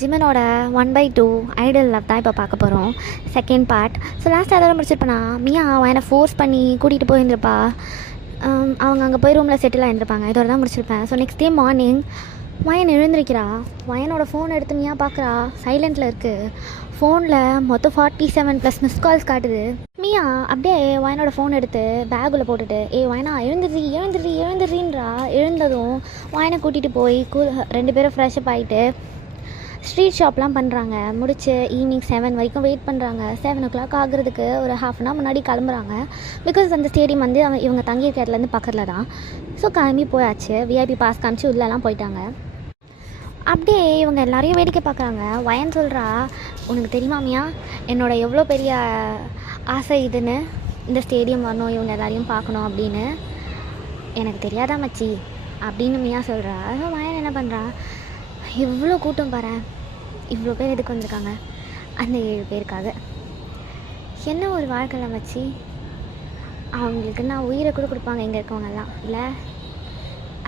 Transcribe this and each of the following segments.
ஜிமனோட 1/2 Idol love தான் இப்போ பார்க்க போகிறோம், செகண்ட் பார்ட். ஸோ லாஸ்ட்டாக அதோட முடிச்சிருப்பேனா, மியா அவனை ஃபோர்ஸ் பண்ணி கூட்டிகிட்டு போயிருந்திருப்பா. அவங்க அங்கே போய் ரூமில் செட்டில் ஆகிருந்திருப்பாங்க. இதோட தான் முடிச்சிருப்பேன். So next day morning Wayne எழுந்திருக்கிறா. வயனோட ஃபோன் எடுத்து மியா பார்க்குறா, சைலண்டில் இருக்குது. ஃபோனில் மொத்தம் 47+ மிஸ் கால்ஸ் காட்டுது. மியா அப்படியே வயனோட ஃபோன் எடுத்து பேக்குள்ளே போட்டுட்டு, வயனா எழுந்துடுறீன்றா. எழுந்ததும் வயனை கூட்டிகிட்டு போய் ரெண்டு பேரும் ஃப்ரெஷ்அப் ஆகிட்டு ஸ்ட்ரீட் ஷாப்லாம் பண்ணுறாங்க. முடிச்சு ஈவினிங் 7 வரைக்கும் வெயிட் பண்ணுறாங்க. 7 o'clock ஆகுறதுக்கு ஒரு ½ hour முன்னாடி கிளம்புறாங்க. பிகாஸ் அந்த ஸ்டேடியம் வந்து இவங்க தங்கியிருக்க இடத்துலேருந்து பக்கத்தில் தான். ஸோ கிளம்பி போயாச்சு. விஐபி பாஸ் காமிச்சு உள்ளெல்லாம் போயிட்டாங்க. அப்படியே இவங்க எல்லாரையும் வேடிக்கை பார்க்குறாங்க. வயன் சொல்கிறா, உனக்கு தெரியுமாமியா என்னோட எவ்வளோ பெரிய ஆசை இதுன்னு, இந்த ஸ்டேடியம் வரணும், இவங்க எல்லாரையும் பார்க்கணும் அப்படின்னு. எனக்கு தெரியாதா மச்சி அப்படின்னு மியா சொல்கிறா. வயன் என்ன பண்ணுறா, இவ்வளோ கூட்டம் பாரு, இவ்வளோ பேர் எதுக்கு வந்திருக்காங்க, அந்த 7 பேருக்காக. என்ன ஒரு வாழ்க்கையில் வச்சு அவங்களுக்கு நான் உயிரை கூட கொடுப்பாங்க இங்கே இருக்கவங்கெல்லாம் இல்லை.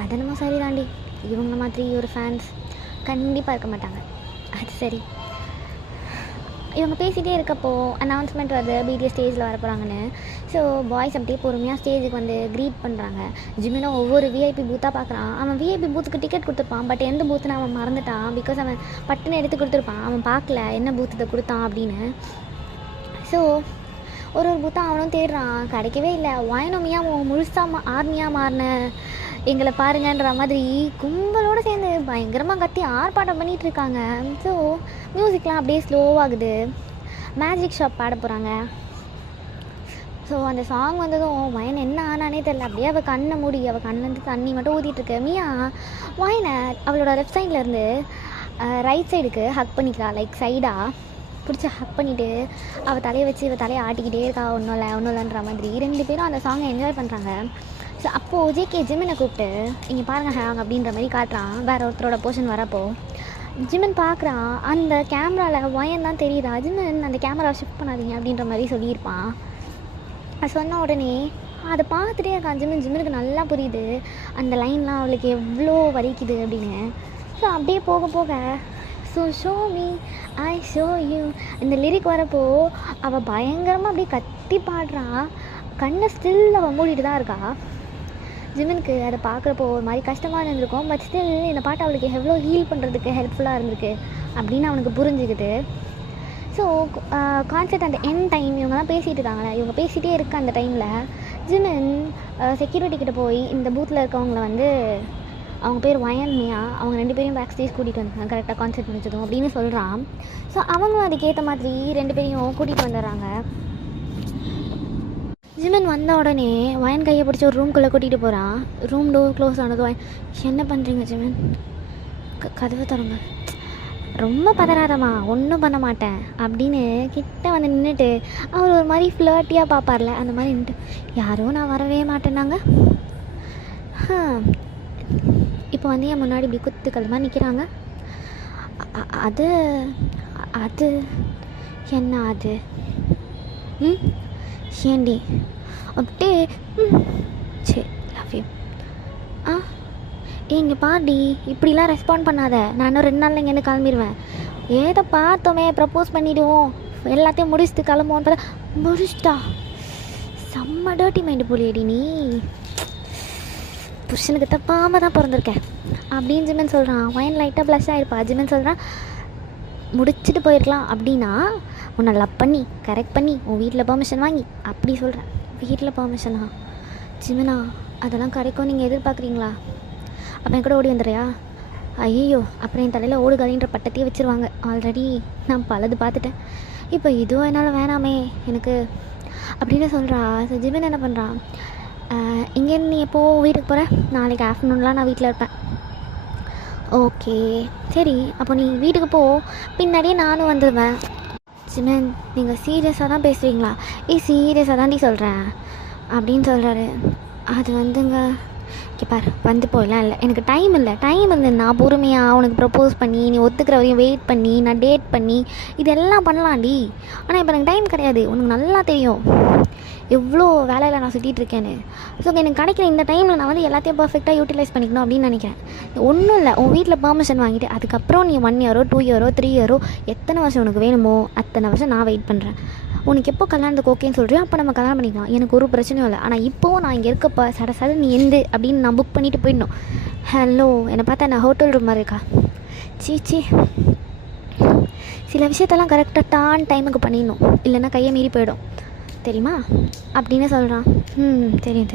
அது என்னமோ சரி தாண்டி, இவங்க மாதிரி ஒரு ஃபேன்ஸ் கண்டிப்பாக இருக்க மாட்டாங்க. அது சரி. இவங்க பேசிகிட்டே இருக்கப்போ அனௌன்ஸ்மெண்ட் வருது, பிடிஎஸ் ஸ்டேஜில் வர போகிறாங்கன்னு. ஸோ பாய்ஸ் அப்படியே பொறுமையாக ஸ்டேஜுக்கு வந்து க்ரீட் பண்ணுறாங்க. ஜிமினோ ஒவ்வொரு விஐபி பூத்தாக பார்க்குறான். அவன் விஐபி பூத்துக்கு டிக்கெட் கொடுத்துருப்பான், பட் எந்த பூத்துன்னு அவன் மறந்துட்டான். பிகாஸ் அவன் பட்டுன்னு எடுத்து கொடுத்துருப்பான், அவன் பார்க்கல என்ன பூத்தை கொடுத்தான் அப்படின்னு. ஸோ ஒரு பூத்தாக அவனும் தேடுறான், கிடைக்கவே இல்லை. வயனோமியாக முழுசாக ஆர்மியாக மாறின எங்களை பாருங்கன்ற மாதிரி கும்பலோடு சேர்ந்து பயங்கரமாக கத்தி ஆர்ப்பாட்டம் பண்ணிகிட்ருக்காங்க. ஸோ மியூசிக்லாம் அப்படியே ஸ்லோவாகுது. மேஜிக் ஷாப் பாட போகிறாங்க. ஸோ அந்த சாங் வந்ததும் வயன் என்ன ஆனானே தெரில. அப்படியே அவள் கண்ணை மூடி, அவள் கண்ணிலேருந்து தண்ணி மட்டும் ஊற்றிட்டுருக்கு. மியா வயனை அவளோட லெஃப்ட் சைட்லேருந்து ரைட் சைடுக்கு ஹக் பண்ணிக்கிறா, லைக் சைடாக பிடிச்சி ஹக் பண்ணிவிட்டு அவள் தலையை வச்சு இவள் தலையை ஆட்டிக்கிட்டே இருக்கா. ஒன்றும் இல்லைன்ற மாதிரி 2 பேரும் அந்த சாங்கை என்ஜாய் பண்ணுறாங்க. ஸோ அப்போது ஜேகே ஜிமினை கூப்பிட்டு இங்கே பாருங்கள் ஹேங் அப்படின்ற மாதிரி காட்டுறான். வேறு ஒருத்தரோட போர்ஷன் வரப்போ ஜிமின் பார்க்குறான், அந்த கேமராவில் வயன் தான் தெரியுதா. ஜிமின் அந்த கேமராவை ஷிஃப்ட் பண்ணாதீங்க அப்படின்ற மாதிரி சொல்லியிருப்பான். அது சொன்ன உடனே அதை பார்த்துட்டே இருக்கான் ஜிமின். ஜிமினுக்கு நல்லா புரியுது அந்த லைன்லாம் அவளுக்கு எவ்வளோ வலிக்குது அப்படின்னு. ஸோ அப்படியே போக போக so show me I show you இந்த லிரிக் வரப்போ அவள் பயங்கரமாக அப்படியே கத்தி பாடுறான். கண்ணை ஸ்டில் அவள் மூடிட்டு தான் இருக்கா. ஜிமினுக்கு அதை பார்க்குறப்போ ஒரு மாதிரி கஷ்டமாக இருந்திருக்கும். பட் ஸ்டில் இந்த பாட்டு அவளுக்கு எவ்வளோ ஹீல் பண்ணுறதுக்கு ஹெல்ப்ஃபுல்லாக இருந்திருக்கு அப்படின்னு அவனுக்கு புரிஞ்சுக்குது. ஸோ கான்செர்ட் அந்த எண்ட் டைம் இவங்கலாம் பேசிகிட்டு இருக்காங்களே, இவங்க பேசிகிட்டே இருக்க அந்த டைமில் ஜிமின் செக்யூரிட்டி கிட்டே போய் இந்த பூத்தில் இருக்கவங்கள வந்து, அவங்க பேர் வயன் மியா, அவங்க 2 பேரையும் பேக் ஸ்டேஜ் கூட்டிகிட்டு வந்தாங்க கரெக்டாக கான்செர்ட் முடிச்சதும் அப்படின்னு சொல்கிறான். ஸோ அவங்களும் அதுக்கேற்ற மாதிரி 2 பேரையும் கூட்டிகிட்டு வந்துடுறாங்க. ஜிமின் வந்த உடனே வயன் கையை பிடிச்சி ஒரு ரூம்குள்ளே கூட்டிகிட்டு போகிறான். ரூம் டோர் க்ளோஸ் ஆனது வயன், என்ன பண்ணுறீங்க ஜிமின், கதவை தருங்க, ரொம்ப பதறாதம்மா, ஒன்றும் பண்ண மாட்டேன் அப்படின்னு கிட்ட வந்து நின்றுட்டு அவர் ஒரு மாதிரி ஃப்ளர்ட்டியாக பார்ப்பார்ல, அந்த மாதிரி நின்றுட்டு யாரும் நான் வரவே மாட்டேன்னாங்க. இப்போ வந்து என் முன்னாடி இப்படி குத்துக்கள் மாதிரி நிற்கிறாங்க. அது அது என்ன அது ஏண்டி அப்படியே சரி லவ் யூ. இங்கே பாடி இப்படிலாம் ரெஸ்பாண்ட் பண்ணாத, நான் இன்னும் 2 நாளில் இங்கேருந்து கிளம்பிடுவேன். ஏதோ பார்த்தோமே ப்ரப்போஸ் பண்ணிவிடுவோம், எல்லாத்தையும் முடிச்சுட்டு கிளம்புவோன்னு பார்த்தா முடிச்சிட்டா. செம்ம டர்ட்டி மைண்டு போலியடி நீ, புருஷனுக்கு தப்பாமல் தான் பிறந்திருக்கேன் அப்படின்னு ஜிமின் சொல்கிறான். வயன் லைட்டாக ப்ளஷ் ஆகிருப்பா. ஜிமின் சொல்கிறான், முடிச்சுட்டு போயிருக்கலாம் அப்படின்னா உன்னை லவ் பண்ணி கரெக்ட் பண்ணி உன் வீட்டில் பெர்மிஷன் வாங்கி அப்படி சொல்கிறேன். வீட்டில் பெர்மிஷனா ஜிமினா, அதெல்லாம் கரெக்டும் நீங்கள் எதிர்பார்க்குறீங்களா? அப்போ என் கூட ஓடி வந்துடுறியா? ஐயோ, அப்புறம் என் தலையில் ஓடுகாலின்ற பட்டத்தையே வச்சுருவாங்க. ஆல்ரெடி நான் பலது பார்த்துட்டேன், இப்போ இதுவும் என்னால் வேணாமே எனக்கு அப்படின்னு சொல்கிறா. ஸோ ஜிமின் என்ன பண்ணுறான், இங்கேருந்து நீ எப்போது வீட்டுக்கு போகிற? நாளைக்கு ஆஃப்டர்நூன்லாம் நான் வீட்டில் இருப்பேன். ஓகே சரி, அப்போ நீ வீட்டுக்கு போ, பின்னாடியே நானும் வந்துடுவேன். ஜிமின், நீங்கள் சீரியஸாக தான் பேசுகிறீங்களா? சீரியஸாக தாண்டி சொல்கிறேன் அப்படின்னு சொல்கிறாரு. அது வந்துங்க பார் வந்து போயெல்லாம் இல்லை, எனக்கு டைம் இல்லை. நான் பொறுமையாக உனக்கு ப்ரப்போஸ் பண்ணி நீ ஒத்துக்கிற வரையும் வெயிட் பண்ணி நான் டேட் பண்ணி இதெல்லாம் பண்ணலாம்டி. ஆனால் இப்போ எனக்கு டைம் கிடையாது, உனக்கு நல்லா தெரியும் எவ்வளோ வேலையில் நான் சுற்றிட்டு இருக்கேன்னு. ஸோ எனக்கு கிடைக்கிற இந்த டைமில் நான் வந்து எல்லாத்தையும் பர்ஃபெக்டாக யூட்டிலைஸ் பண்ணிக்கணும் அப்படின்னு நினைக்கிறேன். ஒன்றும் இல்லை, உன் வீட்டில் பெர்மிஷன் வாங்கிட்டு அதுக்கப்புறம் நீ 1 இயரோ 2 இயரோ 3 இயரோ எத்தனை வருஷம் உனக்கு வேணுமோ அத்தனை வருஷம் நான் வெயிட் பண்ணுறேன். உனக்கு எப்போ கல்யாணத்துக்கு ஓகேன்னு சொல்கிறியோ அப்போ நம்ம கல்யாணம் பண்ணிக்கலாம், எனக்கு ஒரு பிரச்சனையும் இல்லை. ஆனால் இப்போவும் நான் இங்கே இருக்கப்போ சட நீ எந்து அப்படின்னு நான் புக் பண்ணிவிட்டு போயிடணும். ஹலோ, என்னை பார்த்தா நான் ஹோட்டல் ரூம் மாதிரி இருக்கா? சீச்சி, சில விஷயத்தெல்லாம் கரெக்டாக டைமுக்கு பண்ணிடணும், இல்லைன்னா கையை மீறி போயிடும் தெரியுமா அப்படின்னு சொல்கிறான். தெரியும்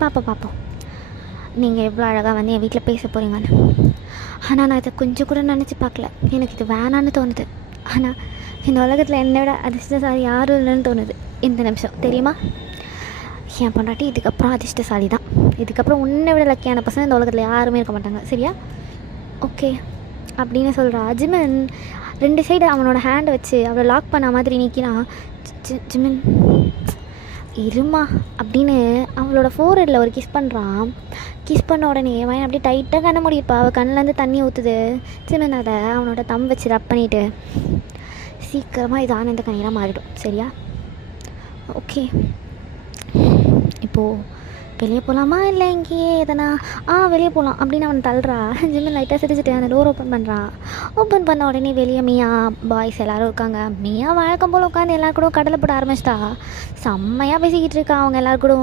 பார்ப்போம் நீங்கள் எவ்வளோ அழகாக வந்து என் வீட்டில் பேச போகிறீங்கன்னு. ஆனால் நான் இதை கொஞ்சம் கூட நினச்சி பார்க்கல, எனக்கு இது வேணான்னு தோணுது. ஆனால் இந்த உலகத்தில் என்னை விட அதிர்ஷ்டசாலி யாரும் இல்லைன்னு தோணுது இந்த நிமிஷம் தெரியுமா. என் பொண்டாட்டி இதுக்கப்புறம் அதிர்ஷ்டசாலி தான். இதுக்கப்புறம் உன்னை விட லக்கியான பசங்க இந்த உலகத்தில் யாருமே இருக்க மாட்டாங்க, சரியா? ஓகே அப்படின்னு சொல்கிறா. ஜிமன் 2 சைடு அவனோட ஹேண்டை வச்சு அவளை லாக் பண்ண மாதிரி நிற்கிறான். ஜிமன் இருமா அப்படின்னு அவளோட ஃபோர்ஹெட்டில் ஒரு கிஸ் பண்ணுறான். கிஸ் பண்ண உடனே அவன் அப்படியே டைட்டாக கண்ண முடியிருப்பா, அவள் கண்ணிலேருந்து தண்ணி ஊற்றுது. ஜிமன் அதை அவனோட தம் வச்சு ரப் பண்ணிவிட்டு சீக்கிரமாக இது ஆனந்த கண்ணீராக மாறிடும், சரியா? ஓகே, இப்போது வெளியே போகலாமா இல்லை இங்கேயே எதனா வெளியே போகலாம் அப்படின்னு அவனை தள்ளுறா. ஜிம்மன் லைட்டாக சிரிச்சுட்டு அந்த டோர் ஓப்பன் பண்ணுறான். ஓப்பன் பண்ண உடனே வெளியே மியா பாய்ஸ் எல்லோரும் இருக்காங்க. மியா வழக்கம் போல் உட்காந்து எல்லாரும் கூட கடலை போட ஆரம்பிச்சிட்டா. செம்மையாக பேசிக்கிட்டு இருக்கா அவங்க எல்லோரும் கூட.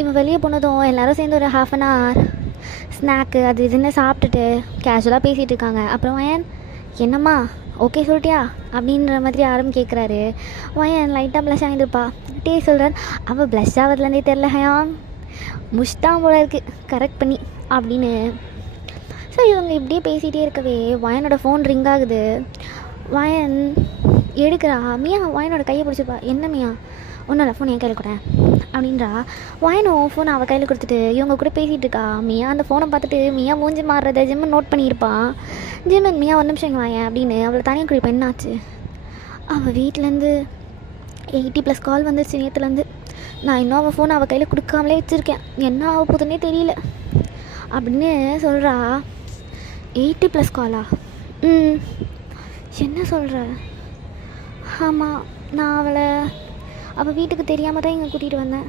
இவன் வெளியே போனதும் எல்லோரும் சேர்ந்து ஒரு 1/2 hour ஸ்நாக்கு அது இதுன்னு சாப்பிட்டுட்டு கேஷுவலாக பேசிகிட்டு இருக்காங்க. அப்புறம் வயன் என்னம்மா ஓகே சொல்லிட்டியா அப்படின்ற மாதிரி யாரும் கேட்குறாரு. வயன் லைட்டாக ப்ளஷ் ஆகிட்டுருப்பா. டே சொல்கிறார், அவள் ப்ளஷ் ஆகிறதுலேருந்தே தெரில ஹயான் முஷ்டாம் போல இருக்குது கரெக்ட் பண்ணி அப்படின்னு. ஸோ இவங்க இப்படியே பேசிகிட்டே இருக்கவே வயனோட ஃபோன் ரிங் ஆகுது. வயன் எடுக்கிறா. மியா வயனோட கையை பிடிச்சிப்பா. என்ன மியா ஒன்றும் இல்லை, ஃபோன் என் கையில் கூட அப்படின்றா. வயனும் ஃபோனை அவள் கையில் கொடுத்துட்டு இவங்க கூட பேசிகிட்டு இருக்கா. மியா அந்த ஃபோனை பார்த்துட்டு மியா மூஞ்சி மாறுறத ஜிம்மன் நோட் பண்ணியிருப்பான். ஜிம்மன் மியா 1 நிமிஷம் இங்கே வாயன் அப்படின்னு அவளை தனியாக குறிப்பா. என்னாச்சு? அவள் வீட்டிலேருந்து 80+ கால் வந்துருச்சு நேற்றுலேருந்து. நான் இன்னும் அவள் ஃபோனை அவள் கையில் கொடுக்காமலே வச்சுருக்கேன், என்ன ஆக போதுன்னே தெரியல அப்படின்னு சொல்கிறா. 80+ காலா? என்ன சொல்கிற? ஆமாம், நான் அவள் வீட்டுக்கு தெரியாமல் தான் இங்கே கூட்டிகிட்டு வந்தேன்.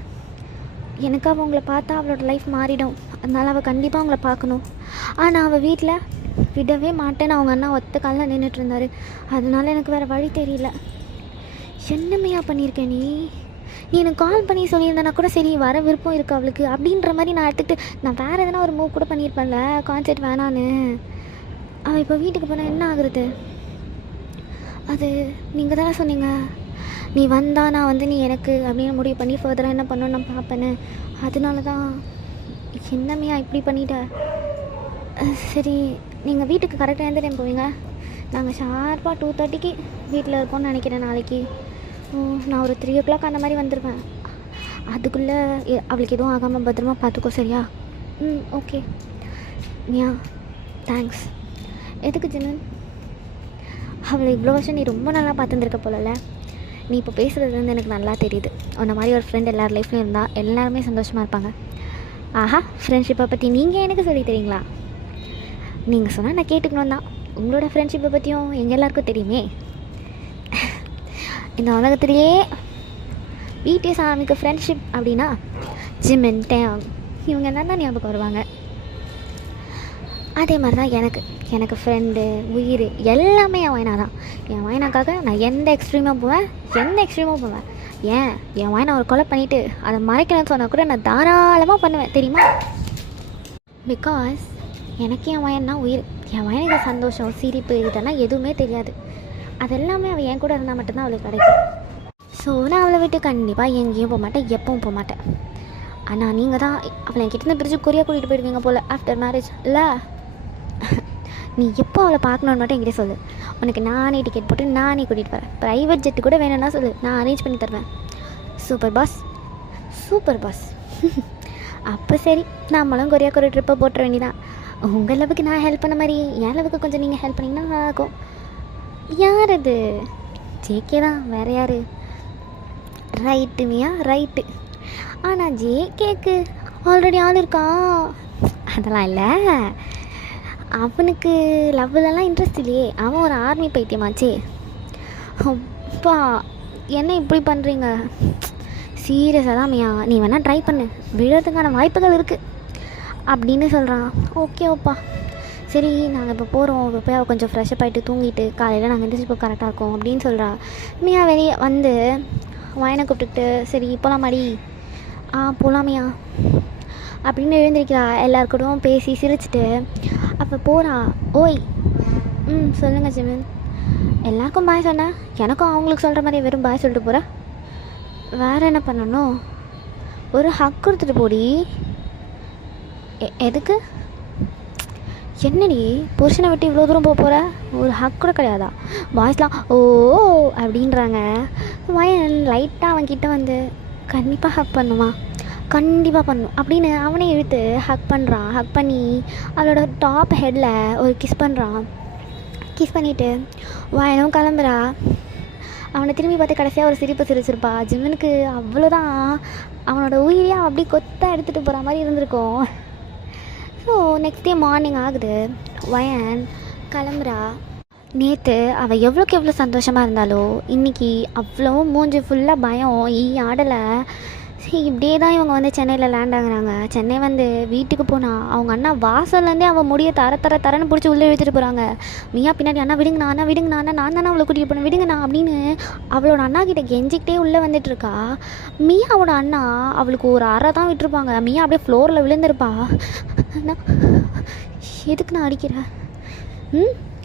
எனக்கு அவங்கள பார்த்தா அவளோட லைஃப் மாறிடும், அதனால் அவள் கண்டிப்பாக அவங்கள பார்க்கணும். ஆனால் அவள் வீட்டில் விடவே மாட்டேன்னு அவங்க அண்ணா ஒத்த காலில் நின்றுட்டு இருந்தார். அதனால எனக்கு வேறு வழி தெரியல. என்னமையா பண்ணியிருக்கேன் நீ எனக்கு கால் பண்ணி சொல்லியிருந்தேன்னா கூட சரி வர விருப்பம் இருக்குது அவளுக்கு அப்படின்ற மாதிரி நான் எடுத்துக்கிட்டு நான் வேறு எதனா ஒரு மூவ் கூட பண்ணியிருப்பேன்ல, கான்செர்ட் வேணான்னு. அவள் இப்போ வீட்டுக்கு போனால் என்ன ஆகுறது? அது நீங்கள் தானே சொன்னீங்க, நீ வந்தா நான் வந்து நீ எனக்கு அப்படின்னு முடிவு பண்ணி ஃபர்தராக என்ன பண்ணணும்னு நான் பார்ப்பேன்னு. அதனால தான் என்னமையா இப்படி பண்ணிட்ட. சரி நீங்கள் வீட்டுக்கு கரெக்டாக எந்த டைம் போவீங்க? நாங்கள் ஷார்ப்பாக 2:30க்கு வீட்டில் இருப்போம்னு நினைக்கிறேன் நாளைக்கு. நான் ஒரு 3 o'clock அந்த மாதிரி வந்துடுவேன். அதுக்குள்ளே அவளுக்கு எதுவும் ஆகாமல் பத்திரமா பார்த்துக்கோ, சரியா? ஓகே மியா, தேங்க்ஸ். எதுக்கு ஜிமன்? அவளை இவ்வளோ வருஷம் நீ ரொம்ப நல்லா பார்த்துருந்துருக்க போலல. நீ இப்போ பேசுகிறது வந்து எனக்கு நல்லா தெரியுது. உன்ன மாதிரி ஒரு ஃப்ரெண்ட் எல்லார் லைஃப்லையும் இருந்தால் எல்லாருமே சந்தோஷமாக இருப்பாங்க. ஆஹா, ஃப்ரெண்ட்ஷிப்பை பற்றி நீங்கள் எனக்கு சொல்லி தரீங்களா? நீங்கள் சொன்னால் நான் கேட்டுக்கணும் தான். உங்களோட ஃப்ரெண்ட்ஷிப்பை பற்றியும் எங்கள் எல்லாருக்கும் தெரியுமே. இந்த உலகத்திலேயே பிடிஎஸ் ஆரம்பிக்க ஃப்ரெண்ட்ஷிப் அப்படின்னா ஜிமின் டேங் இவங்க தான் ஞாபகம் வருவாங்க. அதே மாதிரி தான் எனக்கு ஃப்ரெண்டு உயிர் எல்லாமே என் வயனா தான். என் வயனாக்காக நான் எந்த எக்ஸ்ட்ரீமாக போவேன். என் வயனை ஒரு கொலை பண்ணிவிட்டு அதை மறைக்கணும்னு சொன்னால் கூட நான் தாராளமாக பண்ணுவேன் தெரியுமா. பிகாஸ் எனக்கு என் வயன்னா உயிர். என் வயனுக்கு சந்தோஷம் சிரிப்பு இதெல்லாம் எதுவுமே தெரியாது. அதெல்லாமே அவள் என் கூட இருந்தால் மட்டும்தான் அவளுக்கு கிடைக்கும். ஸோ நான் அவளை விட்டு கண்டிப்பாக எங்கேயும் போக மாட்டேன், எப்பவும் போக மாட்டேன். ஆனால் நீங்கள் தான் அவளை என்கிட்ட பிரித்து கொரியா கூட்டிகிட்டு போயிடுவீங்க போல் ஆஃப்டர் மேரேஜ் இல்லை. நீ எப்போ அவளை பார்க்கணுன்னு மட்டும் என்கிட்ட சொல்லு. உனக்கு நானே டிக்கெட் போட்டு நானே கூட்டிகிட்டு வரேன். ப்ரைவேட் ஜெட்டு கூட வேணும்னா சொல்லு, நான் அரேஞ்ச் பண்ணி தருவேன். Super pass. அப்போ சரி, நம்மளும் கொரியாக்கு ஒரு ட்ரிப்பை போட்டுற வேண்டியதான். உங்கள் லெவலுக்கு நான் ஹெல்ப் பண்ண மாதிரி என் லெவலுக்கு கொஞ்சம் நீங்கள் ஹெல்ப் பண்ணிங்கன்னா நல்லாயிருக்கும். யார் அது? ஜேகே தான், வேறு யார்? ரைட்டு மியா ரைட்டு. ஆனால் ஜேகேக்கு ஆல்ரெடி ஆள் இருக்கா? அதெல்லாம் இல்லை, அவனுக்கு லவ்லலாம் இன்ட்ரெஸ்ட் இல்லையே, அவன் ஒரு ஆர்மி பைத்தியமாச்சே. அப்பா என்ன இப்படி பண்ணுறீங்க? சீரியஸாக தான் மியா, நீ வேணால் ட்ரை பண்ணு, விழுறதுக்கான வாய்ப்புகள் இருக்குது அப்படின்னு சொல்கிறான். ஓகே ஓப்பா, சரி நாங்கள் இப்போ போகிறோம், இப்போ போய் அவள் கொஞ்சம் ஃப்ரெஷ்அப் ஆகிட்டு தூங்கிட்டு காலையில் நாங்கள் எந்திரிச்சு இப்போ கரெக்டாக இருக்கோம் அப்படின்னு சொல்கிறா. மியா வெளியே வந்து வாயனை கூப்பிட்டுக்கிட்டு சரி போகலாமாடி, போகலாமியா அப்படின்னு எழுந்திருக்கிறா. எல்லாருக்கூடவும் பேசி சிரிச்சிட்டு அப்போ போகிறா. ஓய் சொல்லுங்கள் ஜிமின். எல்லாருக்கும் பாய் சொன்னேன், எனக்கும் அவங்களுக்கு சொல்கிற மாதிரி வெறும் பாய் சொல்லிட்டு போகிறேன். வேறு என்ன பண்ணணும்? ஒரு ஹக் கொடுத்துட்டு போடி. எதுக்கு? என்னடி புருஷனை விட்டு இவ்வளோ தூரம் போகிற? ஒரு ஹக் கூட கிடையாதா? பாய்ஸ்லாம் ஓ அப்படின்றாங்க. வயன் லைட்டாக அவன்கிட்ட வந்து கண்டிப்பாக ஹக் பண்ணுமா, கண்டிப்பாக பண்ணும் அப்படின்னு அவனே இழுத்து ஹக் பண்ணுறான். ஹக் பண்ணி அவளோட டாப் ஹெட்டில் ஒரு கிஸ் பண்ணுறான். கிஸ் பண்ணிவிட்டு வயனும் கிளம்புறா. அவனை திரும்பி பார்த்து கடைசியாக ஒரு சிரிப்பு சிரிச்சிருப்பா. ஜிம்மனுக்கு அவ்வளோதான், அவனோட உயிரியாக அப்படி கொத்த எடுத்துகிட்டு போகிற மாதிரி இருந்திருக்கும். ஸோ நெக்ஸ்ட் டே மார்னிங் ஆகுது, வயன் கிளம்புறா. நேற்று அவள் எவ்வளோக்கு எவ்வளோ சந்தோஷமாக இருந்தாலோ இன்றைக்கி அவ்வளோ மூஞ்சி ஃபுல்லாக பயம் ஆடலை. சரி இப்படியே தான் இவங்க வந்து சென்னையில் லேண்ட் ஆகுறாங்க. சென்னை வந்து வீட்டுக்கு போனால் அவங்க அண்ணா வாசல்லேருந்தே அவள் முடிய தரன்னு பிடிச்சி உள்ளே இழுத்துட்டு போகிறாங்க. மியா பின்னாடி அண்ணா விடுங்கண்ணா, அண்ணா விடுங்கண்ணா, அண்ணா நான் தானே அவளை கூட்டிகிட்டு போனேன், விடுங்கண்ணா அப்படின்னு அவளோட அண்ணா கிட்ட கெஞ்சிக்கிட்டே உள்ளே வந்துட்டுருக்கா. மியாவோட அண்ணா அவளுக்கு ஒரு அறை தான் விட்டுருப்பாங்க. மியா அப்படியே ஃப்ளோரில் விழுந்திருப்பா. அண்ணா எதுக்கு நான் அடிக்கிறேன்?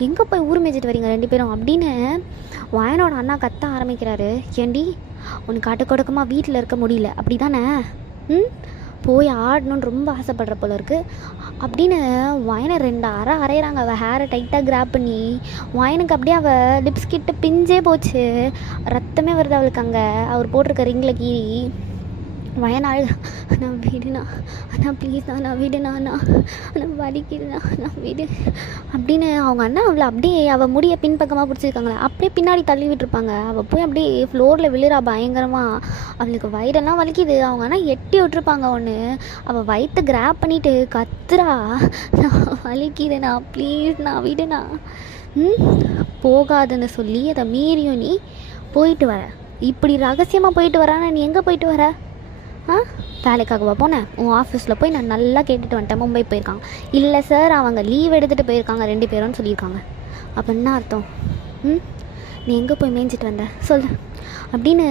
எங்கே போய் ஊர் மேய்ச்சிட்டு வரீங்க ரெண்டு பேரும் அப்படின்னு வயனோட அண்ணா கத்த ஆரம்பிக்கிறாரு. ஏண்டி உனக்கு கட்டுக்கொடுக்கமாக வீட்டில் இருக்க முடியல அப்படி தானே? போய் ஆடணுன்னு ரொம்ப ஆசைப்படுற போல இருக்குது அப்படின்னு வயனை 2 அறை அரைகிறாங்க. அவள் ஹேரை டைட்டாக கிராப் பண்ணி வயனுக்கு அப்படியே அவள் லிப்ஸ் கிட்ட பிஞ்சே போச்சு, ரத்தமே வருது அவளுக்கு. அங்கே அவர் போட்டிருக்க ரிங்கில் கீறி வயனாள் நான் விடுண்ணா, அண்ணா ப்ளீஸ் நான் விடுண்ணா, நான் வலிக்குதுண்ணா, நான் விடு அப்படின்னு அவங்க அண்ணா அவளை அப்படியே அவள் முடிய பின்பக்கமாக பிடிச்சிருக்காங்களே அப்படியே பின்னாடி தள்ளி விட்டுருப்பாங்க. அவள் போய் அப்படியே ஃப்ளோரில் விழுறா பயங்கரமாக. அவளுக்கு வயிறெல்லாம் வலிக்குது. அவங்க அண்ணா எட்டி விட்டுருப்பாங்க ஒன்று. அவள் வயிற்று கிராப் பண்ணிவிட்டு கத்துறா, நான் வலிக்குதுண்ணா ப்ளீஸ் நான் விடுண்ணா. போகாதுன்னு சொல்லி அதை மீறியும் நீ போயிட்டு வர, இப்படி ரகசியமாக போயிட்டு வரானா நீ எங்கே போயிட்டு வர? வேலைக்காகவா போனேன்? உன் ஆஃபீஸில் போய் நான் நல்லா கேட்டுட்டு வந்துட்டேன், மும்பை போயிருக்காங்க. இல்லை சார் அவங்க லீவ் எடுத்துகிட்டு போயிருக்காங்க 2 பேரும்னு சொல்லியிருக்காங்க. அப்போ என்ன அர்த்தம்? நீ எங்கே போய் மேய்ஞ்சிட்டு வந்த சொல்லு அப்படின்னு